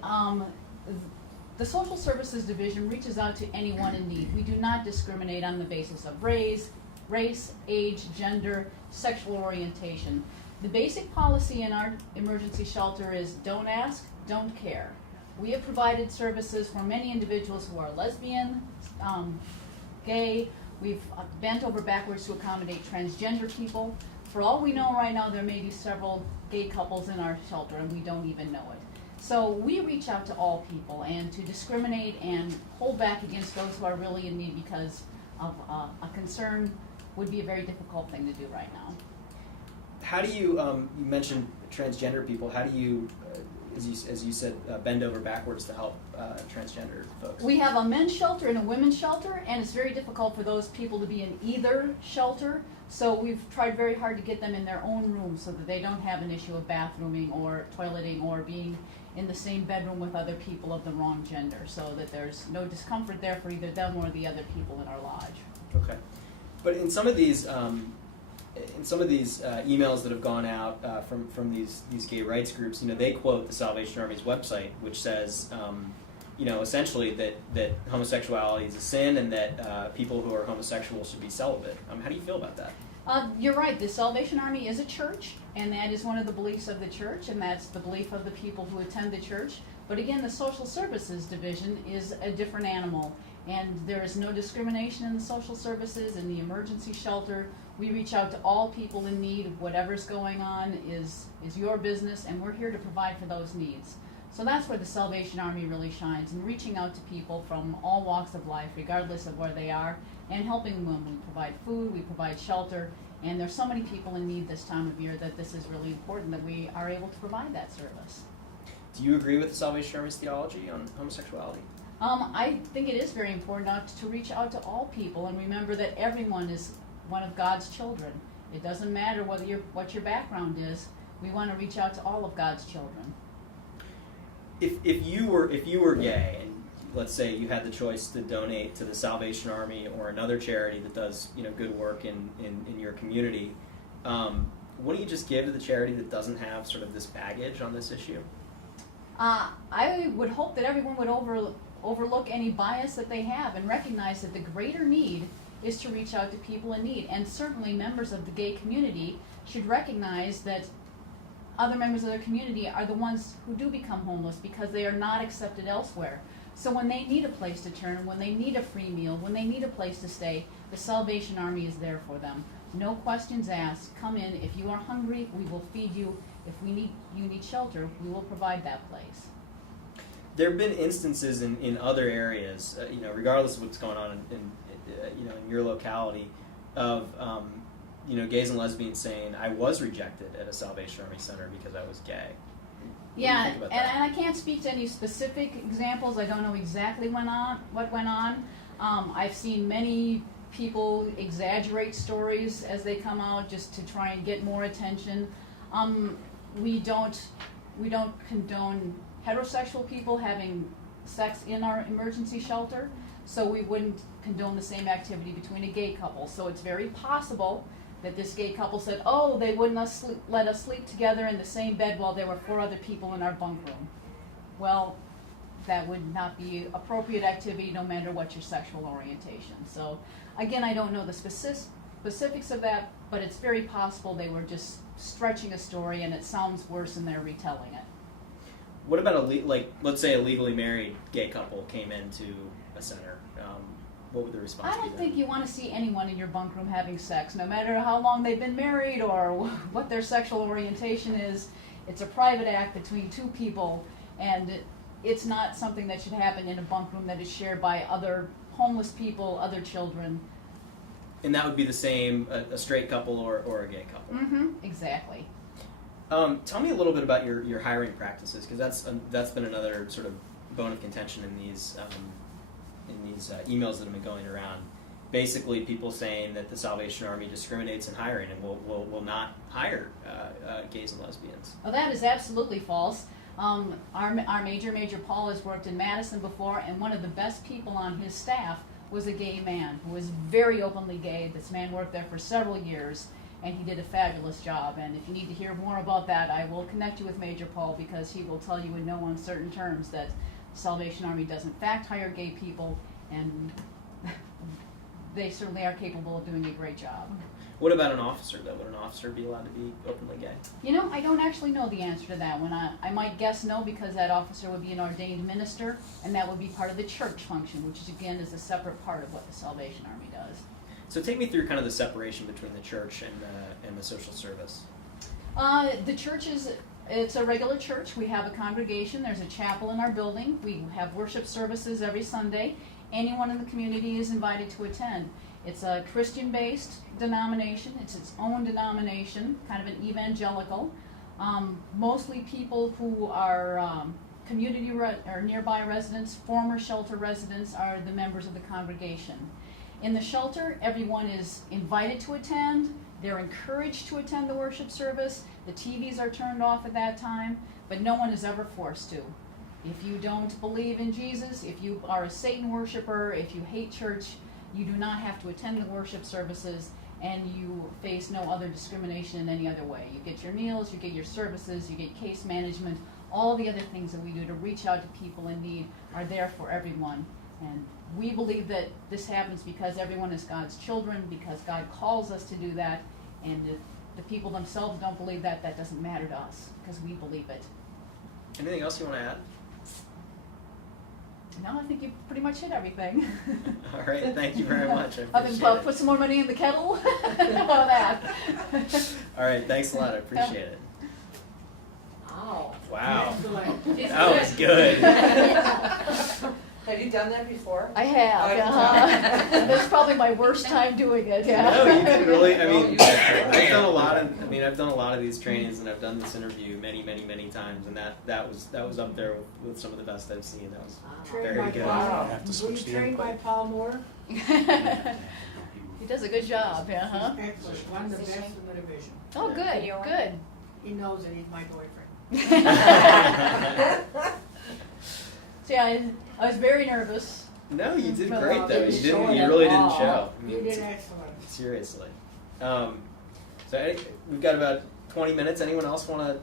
the Social Services Division reaches out to anyone in need. We do not discriminate on the basis of race, age, gender, sexual orientation. The basic policy in our emergency shelter is don't ask, don't care. We have provided services for many individuals who are lesbian, gay. We've bent over backwards to accommodate transgender people. For all we know right now, there may be several gay couples in our shelter, and we don't even know it. So we reach out to all people, and to discriminate and hold back against those who are really in need because of a concern would be a very difficult thing to do right now. How do you, you mentioned transgender people, how do you, as you said, bend over backwards to help transgender folks? We have a men's shelter and a women's shelter, and it's very difficult for those people to be in either shelter. So we've tried very hard to get them in their own room so that they don't have an issue of bathrooming or toileting or being in the same bedroom with other people of the wrong gender, so that there's no discomfort there for either them or the other people in our lodge. Okay, but in some of these emails that have gone out from these gay rights groups, they quote the Salvation Army's website, which says, essentially that homosexuality is a sin and that people who are homosexual should be celibate. How do you feel about that? You're right. The Salvation Army is a church, and that is one of the beliefs of the church, and that's the belief of the people who attend the church. But again, the Social Services Division is a different animal, and there is no discrimination in the social services, in the emergency shelter. We reach out to all people in need. Whatever's going on is your business, and we're here to provide for those needs. So that's where the Salvation Army really shines, in reaching out to people from all walks of life, regardless of where they are, and helping them. We provide food, we provide shelter, and there's so many people in need this time of year that this is really important that we are able to provide that service. Do you agree with the Salvation Army's theology on homosexuality? I think it is very important to reach out to all people and remember that everyone is one of God's children. It doesn't matter what your background is. We want to reach out to all of God's children. If you were gay, and let's say you had the choice to donate to the Salvation Army or another charity that does good work in your community, wouldn't you just give to the charity that doesn't have sort of this baggage on this issue? I would hope that everyone would overlook any bias that they have and recognize that the greater need is to reach out to people in need. And certainly members of the gay community should recognize that other members of their community are the ones who do become homeless because they are not accepted elsewhere. So when they need a place to turn, when they need a free meal, when they need a place to stay, the Salvation Army is there for them. No questions asked. Come in. If you are hungry, we will feed you. If you need shelter, we will provide that place. There have been instances in other areas, regardless of what's going on in your locality, of gays and lesbians saying, "I was rejected at a Salvation Army center because I was gay." Yeah, and I can't speak to any specific examples. I don't know exactly what went on. I've seen many people exaggerate stories as they come out just to try and get more attention. We don't condone heterosexual people having sex in our emergency shelter, so we wouldn't condone the same activity between a gay couple. So it's very possible that this gay couple said, oh, they wouldn't let us sleep together in the same bed while there were 4 other people in our bunk room. Well, that would not be appropriate activity no matter what your sexual orientation. So again, I don't know the specifics of that, but it's very possible they were just stretching a story and it sounds worse than they're retelling it. What about let's say a legally married gay couple came into a center? What would the response be? I don't think you want to see anyone in your bunk room having sex, no matter how long they've been married or what their sexual orientation is. It's a private act between 2 people, and it's not something that should happen in a bunk room that is shared by other homeless people, other children. And that would be the same, a straight couple or a gay couple? Mm-hmm, exactly. Tell me a little bit about your hiring practices, because that's been another sort of bone of contention in these emails that have been going around. Basically, people saying that the Salvation Army discriminates in hiring and will not hire gays and lesbians. Well, that is absolutely false. Our Major Paul has worked in Madison before, and one of the best people on his staff was a gay man who was very openly gay. This man worked there for several years, and he did a fabulous job. And if you need to hear more about that, I will connect you with Major Paul, because he will tell you in no uncertain terms that the Salvation Army does in fact hire gay people, and they certainly are capable of doing a great job. What about an officer, though? Would an officer be allowed to be openly gay? You know, I don't actually know the answer to that one. I might guess no, because that officer would be an ordained minister, and that would be part of the church function, which is, again, is a separate part of what the Salvation Army does. So take me through kind of the separation between the church and the social service. The church it's a regular church. We have a congregation. There's a chapel in our building. We have worship services every Sunday. Anyone in the community is invited to attend. It's a Christian-based denomination. It's its own denomination, kind of an evangelical. Mostly people who are community or nearby residents, former shelter residents, are the members of the congregation. In the shelter, everyone is invited to attend. They're encouraged to attend the worship service. The TVs are turned off at that time, but no one is ever forced to. If you don't believe in Jesus, if you are a Satan worshiper, if you hate church, you do not have to attend the worship services, and you face no other discrimination in any other way. You get your meals, you get your services, you get case management. All the other things that we do to reach out to people in need are there for everyone. And we believe that this happens because everyone is God's children, because God calls us to do that, and if the people themselves don't believe that, that doesn't matter to us, because we believe it. Anything else you want to add? No, I think you've pretty much hit everything. All right, thank you very much. I Other appreciate than it. put some more money in the kettle. How about that? All right, thanks a lot. I appreciate it. Wow. Wow. She's That was good. Have you done that before? I have. Oh, you've done it. That's probably my worst time doing it. Yeah. No, you can really. I mean, I've done a lot of. I mean, I've done a lot of these trainings, and I've done this interview many times, and that was up there with some of the best I've seen. That was very good. Wow. Have to switch the trained by input. Paul Moore. He does a good job. Yeah. Huh? Excellent, one of the best in the division. Oh, good. Good. He knows that he's my boyfriend. See, I was very nervous. No, you did Well, great though. didn't You show didn't. it You at really didn't all. show. I You mean, did excellent. seriously. We've got about 20 minutes. Anyone else want to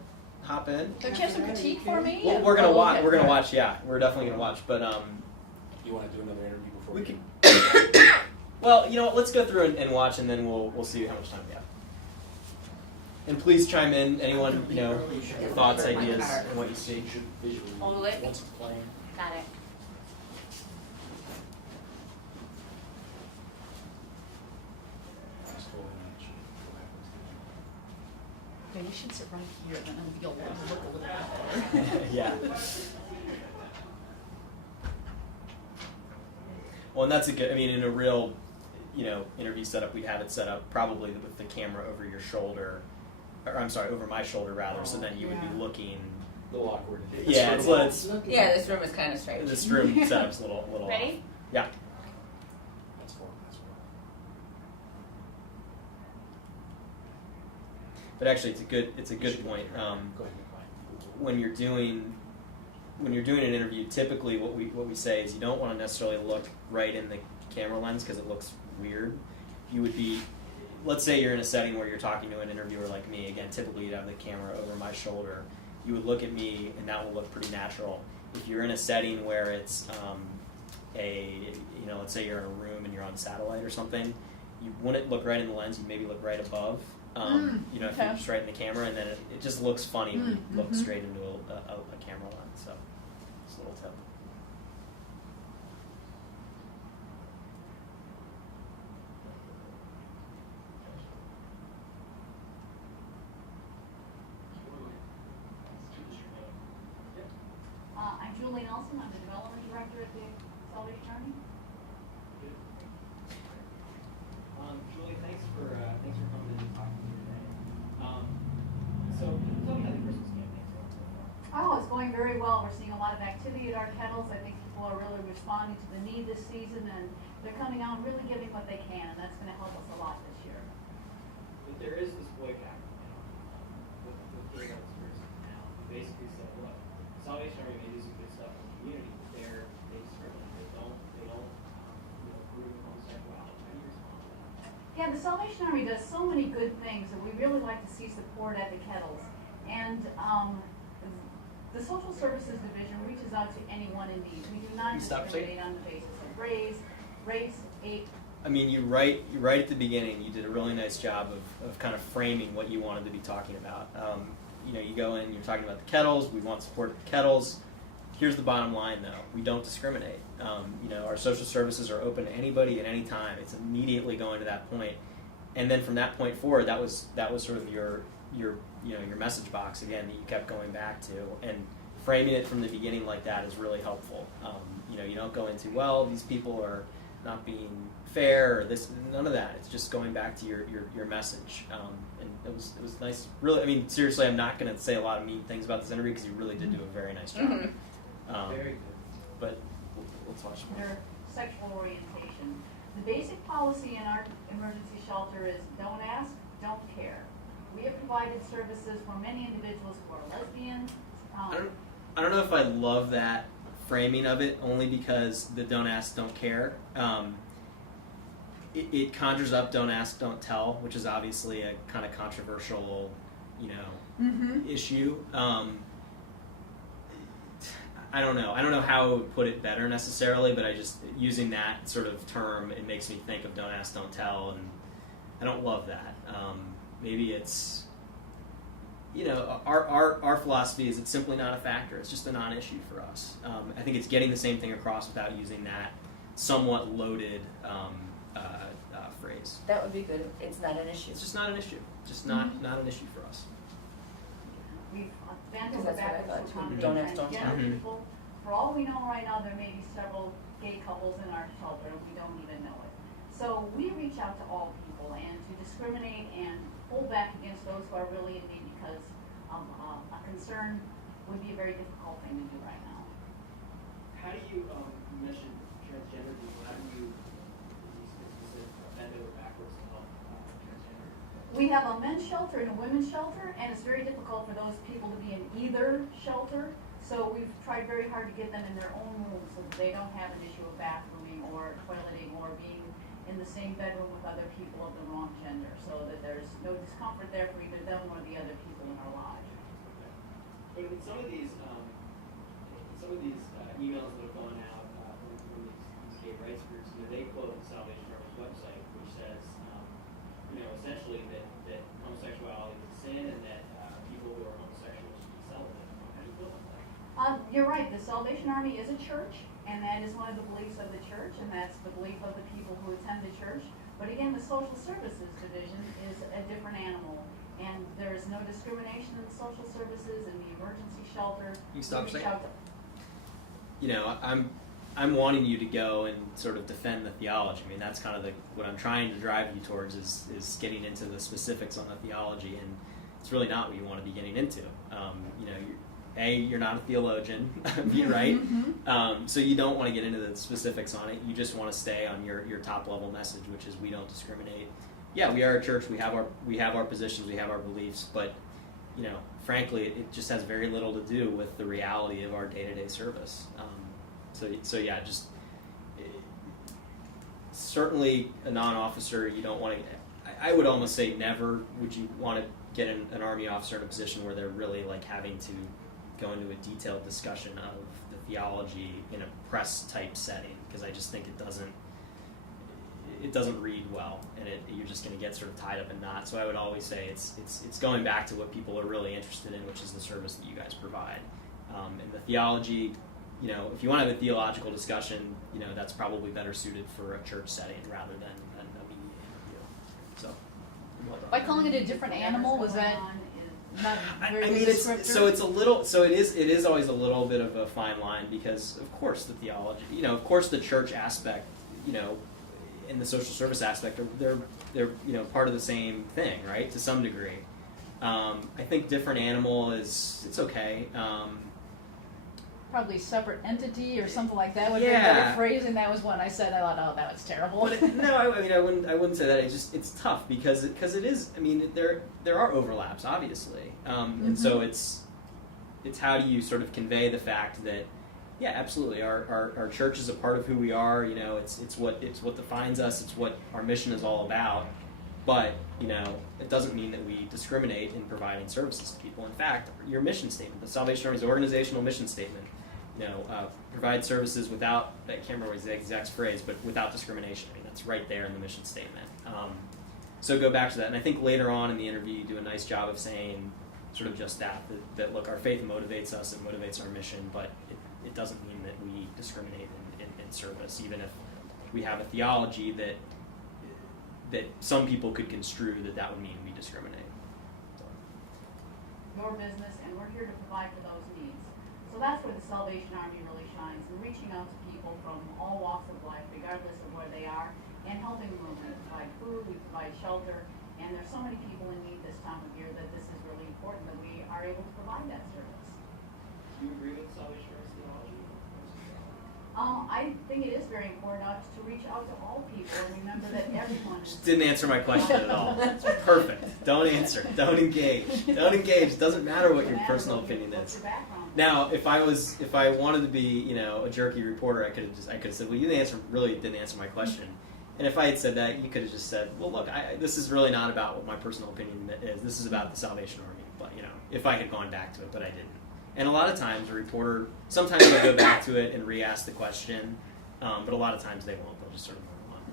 hop in? Don't you have some critique for me? Well, we're gonna Oh, watch. okay. We're gonna watch. Yeah, we're definitely gonna watch. But You want to do another interview before we can? can. Well, you know what? Let's go through and watch, and then we'll see how much time we have. And please chime in. Anyone, thoughts, ideas, and what you see. Should visually. Hold it. Once it's playing. Got it. Fast forward and it should go backwards. Okay, you should sit right here, then you'll look a little bit better. Yeah. Well, and that's a good. I mean, in a real, interview setup, we'd have it set up probably with the camera over your shoulder, or I'm sorry, over my shoulder rather. So then you would be looking. A little awkward. Yeah, it's Yeah, this room is kind of strange. this room setup's a little Ready? off. Yeah. That's forward. But actually, it's a good point. Go ahead, Mike. When you're doing an interview, typically what we say is you don't want to necessarily look right in the camera lens because it looks weird. You would be let's say you're in a setting where you're talking to an interviewer like me. Again, typically you'd have the camera over my shoulder. You would look at me, and that will look pretty natural. If you're in a setting where it's let's say you're in a room and you're on satellite or something, you wouldn't look right in the lens. You maybe look right above. If you're just right in the camera, and then it just looks funny when you look straight into a camera lens. So, it's a little tip. I'm Julie Nelson. I'm the development director at the Salvation Army. Julie, thanks for coming in and talking to me today. So tell me how the Christmas campaign's going so far. Oh, it's going very well. We're seeing a lot of activity at our kettles. I think people are really responding to the need this season, and they're coming out and really giving what they can, and that's going to help us a lot this year. But there is this boycott now with gay registrars now. Who basically said, look, Salvation Army may do some good stuff in the community, but they discriminate. They don't approve of homosexuality. How do you respond to that? Yeah, the Salvation Army does so many good things that we really like to see support at the kettles. And the Social Services Division reaches out to anyone in need. We do not discriminate on the basis of race, age. I mean, you right at the beginning, you did a really nice job of kind of framing what you wanted to be talking about. You go in, you're talking about the kettles, we want support for the kettles. Here's the bottom line, though. We don't discriminate. Our social services are open to anybody at any time. It's immediately going to that point. And then from that point forward, that was sort of your message box, again, that you kept going back to. And framing it from the beginning like that is really helpful. You don't go into, well, these people are not being fair, or this, none of that. It's just going back to your message. And it was nice. Really, I mean, seriously, I'm not going to say a lot of mean things about this interview because you really did do a very nice job. Very good. But let's watch more. Their sexual orientation. The basic policy in our emergency shelter is don't ask, don't care. We have provided services for many individuals who are lesbian. I don't know if I love that framing of it, only because the don't ask, don't care. It conjures up don't ask, don't tell, which is obviously a kind of controversial, issue. I don't know how I would put it better necessarily, but I just, using that sort of term, it makes me think of don't ask, don't tell, and I don't love that. Maybe it's, our philosophy is it's simply not a factor. It's just a non-issue for us. I think it's getting the same thing across without using that somewhat loaded phrase. That would be good. It's not an issue. It's just not an issue. Just not an issue for us. We've bent Because over that's what I backwards thought to too. accommodate Don't ask, don't tell. transgender people. For all we know right now, there may be several gay couples in our shelter, and we don't even know it. So we reach out to all people, and to discriminate and pull back against those who are really in need because a concern would be a very difficult thing to do right now. How do you mention transgender people? How do you bend over backwards to help transgender people? We have a men's shelter and a women's shelter, and it's very difficult for those people to be in either shelter. So we've tried very hard to get them in their own rooms so that they don't have an issue of bathrooming or toileting or being in the same bedroom with other people of the wrong gender, so that there's no discomfort there for either them or the other people in our lodge. But in some of these emails that have gone out from these gay rights groups, they quote the Salvation Army's website, which says, essentially that homosexuality is a sin and that people who are homosexual should be celibate. How do you feel about that? You're right, the Salvation Army is a church, and that is one of the beliefs of the church, and that's the belief of the people who attend the church. But again, the Social Services Division is a different animal, and there is no discrimination in the social services and the emergency shelter. You stop We reach saying. out to- I'm wanting you to go and sort of defend the theology. I mean, that's kind of what I'm trying to drive you towards is getting into the specifics on the theology, and it's really not what you want to be getting into. You're not a theologian, right? So you don't want to get into the specifics on it. You just want to stay on your top level message, which is we don't discriminate. Yeah, we are a church. We have our positions. We have our beliefs, but frankly, it just has very little to do with the reality of our day-to-day service. So yeah, just certainly a non-officer, you don't want to. I would almost say never would you want to get an Army officer in a position where they're really like having to go into a detailed discussion of the theology in a press type setting, because I just think it doesn't read well, and you're just going to get sort of tied up in knots. So I would always say it's going back to what people are really interested in, which is the service that you guys provide. And the theology, if you want to have a theological discussion, that's probably better suited for a church setting rather than a media interview. So, well done. By calling it a different animal, was that not very I mean, it is always a little bit of a fine line, because of course the theology, of course the church aspect, and the social service aspect they're part of the same thing, right, to some degree. I think different animal it's okay. Probably separate entity or something like that would Yeah. be a better phrase, and that was one I said. I thought, oh, that was terrible. But I wouldn't say that. It's tough because it is. I mean, there are overlaps, obviously, and so it's how do you sort of convey the fact that, yeah, absolutely, our church is a part of who we are. It's what defines us. It's what our mission is all about. But it doesn't mean that we discriminate in providing services to people. In fact, your mission statement, the Salvation Army's organizational mission statement, provide services without, I can't remember the exact phrase, but without discrimination. I mean, that's right there in the mission statement. So go back to that. And I think later on in the interview, you do a nice job of saying sort of just that look, our faith motivates us and motivates our mission, but it doesn't mean that we discriminate in service, even if we have a theology that some people could construe that would mean we discriminate. Your business, and we're here to provide for those needs. So that's where the Salvation Army really shines, in reaching out to people from all walks of life, regardless of where they are, and helping them. We provide food, we provide shelter, and there's so many people in need this time of year that this is really important that we are able to provide that service. Do you agree with Salvation Army's theology? I think it is very important to reach out to all people and remember that everyone is... Just didn't answer my question at all. Perfect. Don't answer. Don't engage. Don't engage. Doesn't matter what your personal opinion is. Now, if I wanted to be, a jerky reporter, I could have said, well, you didn't answer my question. And if I had said that, you could have just said, well, look, this is really not about what my personal opinion is. This is about the Salvation Army. But if I had gone back to it, but I didn't. And a lot of times a reporter, sometimes they'll go back to it and re-ask the question, but a lot of times they won't. They'll just sort of move on.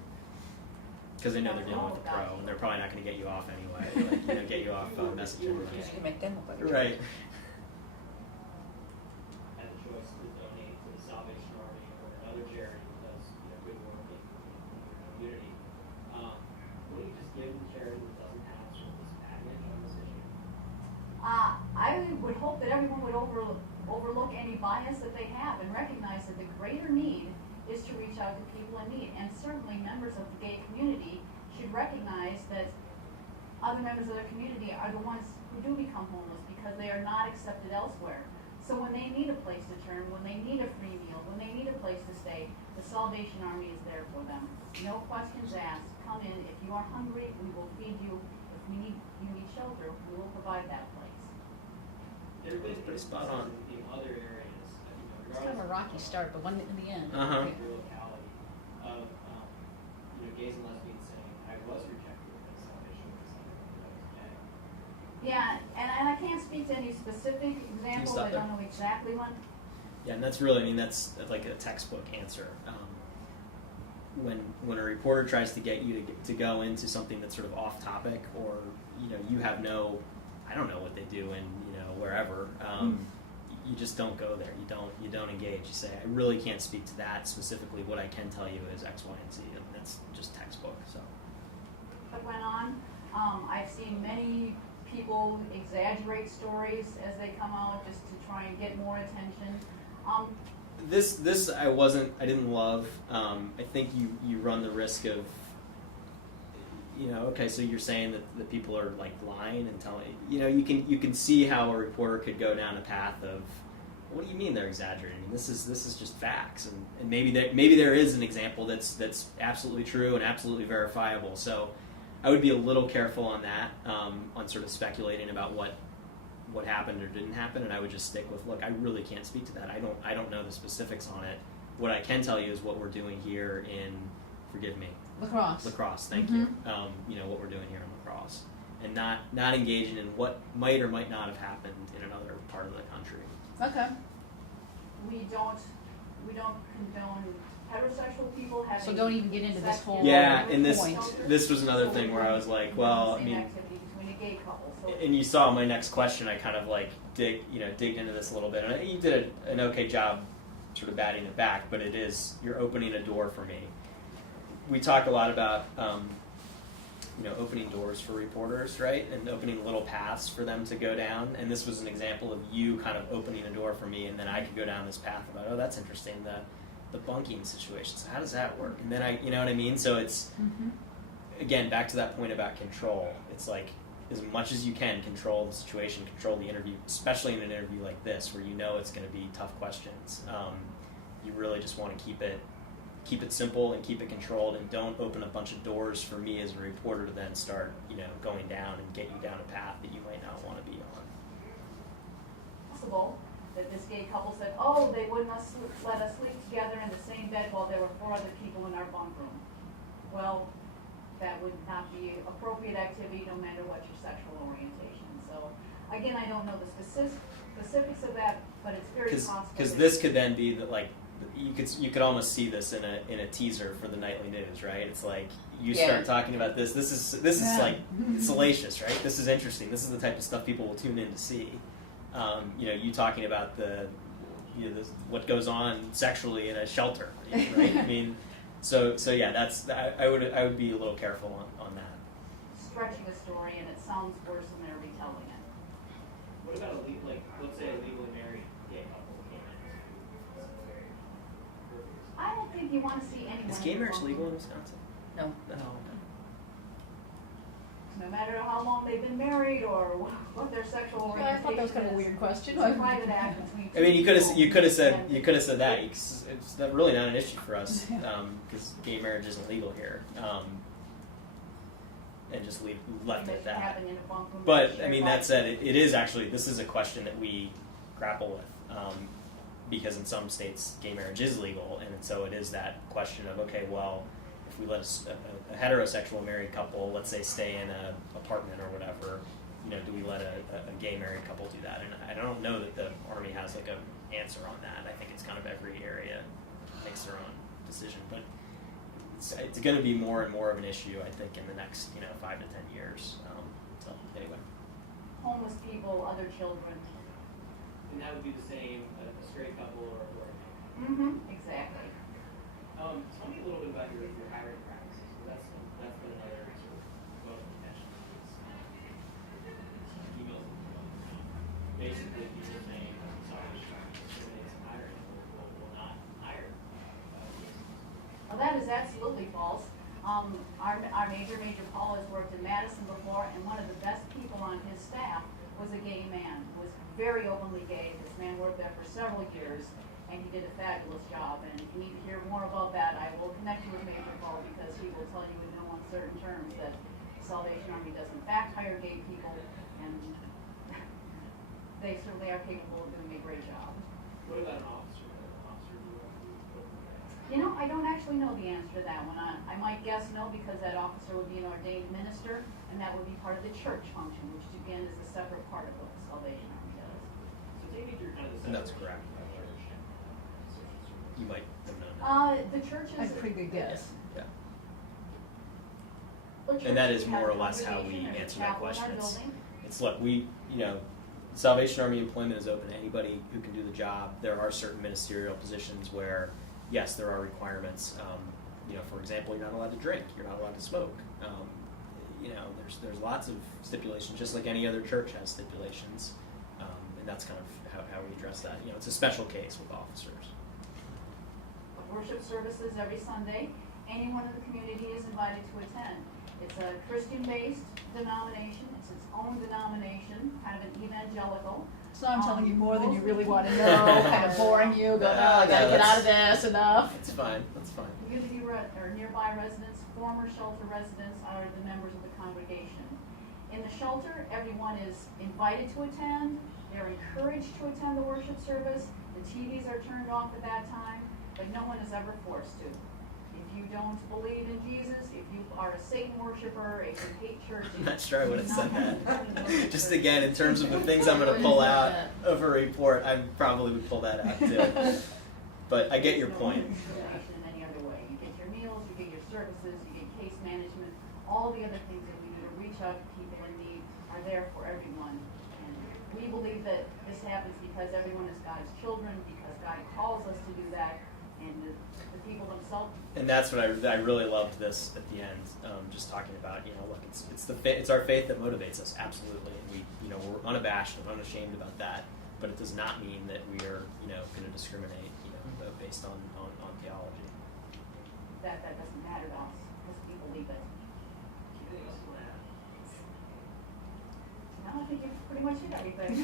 Because they know they're dealing with a pro, and they're probably not going to get you off anyway, get you off messaging. Right. Had the choice to donate to the Salvation Army or another charity that does good work in your community. Will you just give the charity that doesn't have sort of this baggage on this issue? I would hope that everyone would overlook any bias that they have and recognize that the greater need is to reach out to people in need. And certainly members of the gay community should recognize that other members of their community are the ones who do become homeless because they are not accepted elsewhere. So when they need a place to turn, when they need a free meal, when they need a place to stay, the Salvation Army is there for them. No questions asked. Come in. If you are hungry, we will feed you. If you need shelter, we will provide that place. Everybody's pretty spot on. In other areas, It's kind of a rocky start, but one in the end. Uh-huh. your locality of gays and lesbians saying, I was rejected by the Salvation Army. Yeah, and I can't speak to any specific examples. stop I there? don't know exactly one. Yeah, and that's like a textbook answer. When a reporter tries to get you to go into something that's sort of off topic, or you have I don't know what they do in wherever. You just don't go there. You don't engage. You say, I really can't speak to that specifically. What I can tell you is X, Y, and Z, and that's just textbook. So. What went on? I've seen many people exaggerate stories as they come out just to try and get more attention. This I didn't love. I think you run the risk of, okay, so you're saying that people are like lying and telling, you can see how a reporter could go down a path of, what do you mean they're exaggerating? This is just facts, and maybe there is an example that's absolutely true and absolutely verifiable. So I would be a little careful on that, on sort of speculating about what happened or didn't happen, and I would just stick with, look, I really can't speak to that. I don't know the specifics on it. What I can tell you is what we're doing here in, forgive me, Lacrosse, thank you. You know, what we're doing here in lacrosse. And not engaging in what might or might not have happened in another part of the country. Okay. We don't condone heterosexual people having. So don't even get into this whole. Yeah, and point. this was another thing where I was like, well, I Same mean, activity between a gay couple. So and you saw my next question, I kind of like digged into this a little bit, and you did an okay job sort of batting it back, but you're opening a door for me. We talk a lot about opening doors for reporters, right, and opening little paths for them to go down, and this was an example of you kind of opening a door for me, and then I could go down this path about, oh, that's interesting, the bunking situation, so how does that work? And then you know what I mean? So it's, again, back to that point about control. It's like, as much as you can, control the situation, control the interview, especially in an interview like this where you know it's going to be tough questions. You really just want to keep it simple and keep it controlled, and don't open a bunch of doors for me as a reporter to then start, going down and get you down a path that you might not want to be on. possible that this gay couple said, oh, they wouldn't let us sleep together in the same bed while there were 4 other people in our bunk room. Well, that would not be appropriate activity no matter what your sexual orientation. So, again, I don't know the specifics of that, but it's very possible. Because this could then be that, like, you could almost see this in a teaser for the nightly news, right? It's like you start talking about this. This is like salacious, right? This is interesting. This is the type of stuff people will tune in to see. You talking about what goes on sexually in a shelter, right? I mean, so yeah, I would be a little careful on that. Stretching a story and it sounds worse when they're retelling it. What about let's say a legally married gay couple came in? I don't think you want to see anyone. Is gay marriage legal in Wisconsin? No. No matter how long they've been married or what their sexual orientation is. I thought that was kind of a weird question. It's a private act between two I mean, you could have said that. and- It's really not an issue for us because gay marriage isn't legal here, and just left it at that. Happening in a bunk room But I shared mean, by- that said, it is actually, this is a question that we grapple with because in some states gay marriage is legal, and so it is that question of, okay, well, if we let a heterosexual married couple, let's say, stay in an apartment or whatever, do we let a gay married couple do that? And I don't know that the Army has like an answer on that. I think it's kind of every area makes their own decision, but it's going to be more and more of an issue, I think, in the next 5 to 10 years. So anyway, Homeless people, other children. And that would be the same a straight couple or a gay couple. Mm-hmm. Exactly. Tell me a little bit about your hiring practices. That's been another sort of vote of contention. Emails basically people saying, sorry, discriminates in hiring, will not hire. Well, that is absolutely false. Our Major Paul has worked in Madison before, and one of the best people on his staff was a gay man who was very openly gay. This man worked there for several years, and he did a fabulous job. And if you need to hear more about that, I will connect you with Major Paul because he will tell you in no uncertain terms that the Salvation Army does in fact hire gay people, and they certainly are capable of doing a great job. What about an officer? I don't actually know the answer to that one. I might guess no, because that officer would be an ordained minister, and that would be part of the church function, which again is a separate part of what the Salvation Army does. So take me through kind of the that's correct. You might have known that. The church is. That's a pretty good guess. Yeah. the church And that is has more or a less how we congregation, there's a answer that chapel in our question. building. It's look, Salvation Army employment is open to anybody who can do the job. There are certain ministerial positions where, yes, there are requirements. For example, you're not allowed to drink. You're not allowed to smoke. There's lots of stipulations, just like any other church has stipulations, and that's kind of how we address that. It's a special case with officers. Worship services every Sunday. Anyone in the community is invited to attend. It's a Christian-based denomination. It's its own denomination, kind of an evangelical. So I'm telling you more than you Most really people- want to know, kind of boring you, go, no, I gotta get out of this, enough. It's fine. That's fine. Community or nearby residents, former shelter residents are the members of the congregation. In the shelter, everyone is invited to attend. They're encouraged to attend the worship service. The TVs are turned off at that time, but no one is ever forced to. If you don't believe in Jesus, if you are a Satan worshiper, if you hate church, I'm not sure I would have said nothing. that. Just again, in terms of the things I'm going to pull out of a report, I probably would pull that out too. But I get your point. Discrimination in any other way. You get your meals, you get your services, you get case management, all the other things that we do to reach out to people in need are there for everyone. And we believe that this happens because everyone is God's children, because God calls us to do that, and the people themselves. And that's what I really loved this at the end, just talking about, look, it's our faith that motivates us, absolutely, and we're unabashed and unashamed about that, but it does not mean that we are, going to discriminate, based on theology. That doesn't matter to us, because we believe it. Now I think you've pretty much hit everything.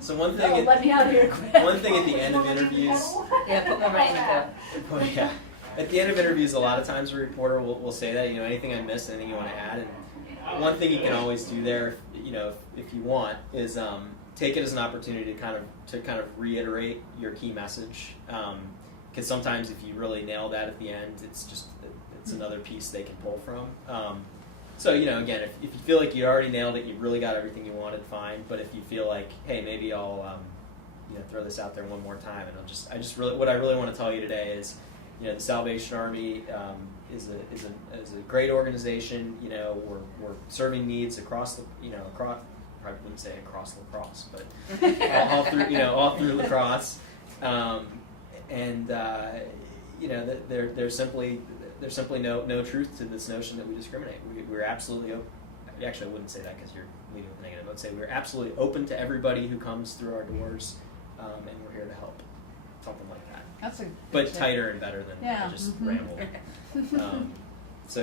So one thing, let me out of here quick. One thing at the end of interviews, Yeah, put my money in the bowl. yeah. At the end of interviews, a lot of times a reporter will say that, anything I missed, anything you want to add. And one thing you can always do there, if you want, is take it as an opportunity to kind of reiterate your key message. Because sometimes if you really nail that at the end, it's another piece they can pull from. So again, if you feel like you already nailed it, you really got everything you wanted, fine. But if you feel like, hey, maybe I'll throw this out there one more time, and what I really want to tell you today is, the Salvation Army is a great organization. We're serving needs across the across. I wouldn't say across lacrosse, but all through lacrosse. There's simply no truth to this notion that we discriminate. We're absolutely actually, I wouldn't say that because you're leading with negative. I would say we're absolutely open to everybody who comes through our doors, and we're here to help. Something like that. That's a but tighter and better than I just ramble. So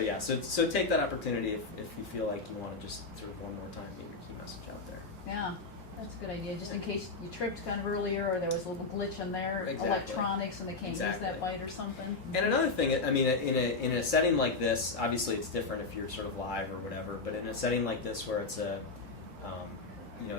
take that opportunity if you feel like you want to just sort of one more time get your key message out there. Yeah, that's a good idea. Just in case you tripped kind of earlier, or there was a little glitch in their electronics and they can't use that byte or something. And another thing, I mean, in a setting like this, obviously it's different if you're sort of live or whatever. But in a setting like this where it's a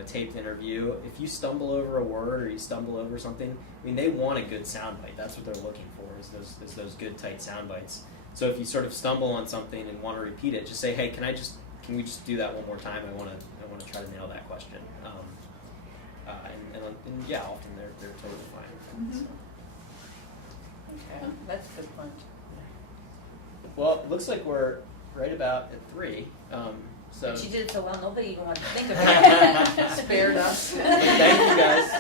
taped interview, if you stumble over a word or you stumble over something, I mean, they want a good soundbite. That's what they're looking for, is those good tight sound bites. So if you sort of stumble on something and want to repeat it, just say, hey, can we just do that one more time? I want to try to nail that question. And yeah, often they're totally fine with that. Okay, that's a good point. Well, it looks like we're right about at 3. But you did it so well, nobody even wanted to think of it. Spared us. Thank you, guys.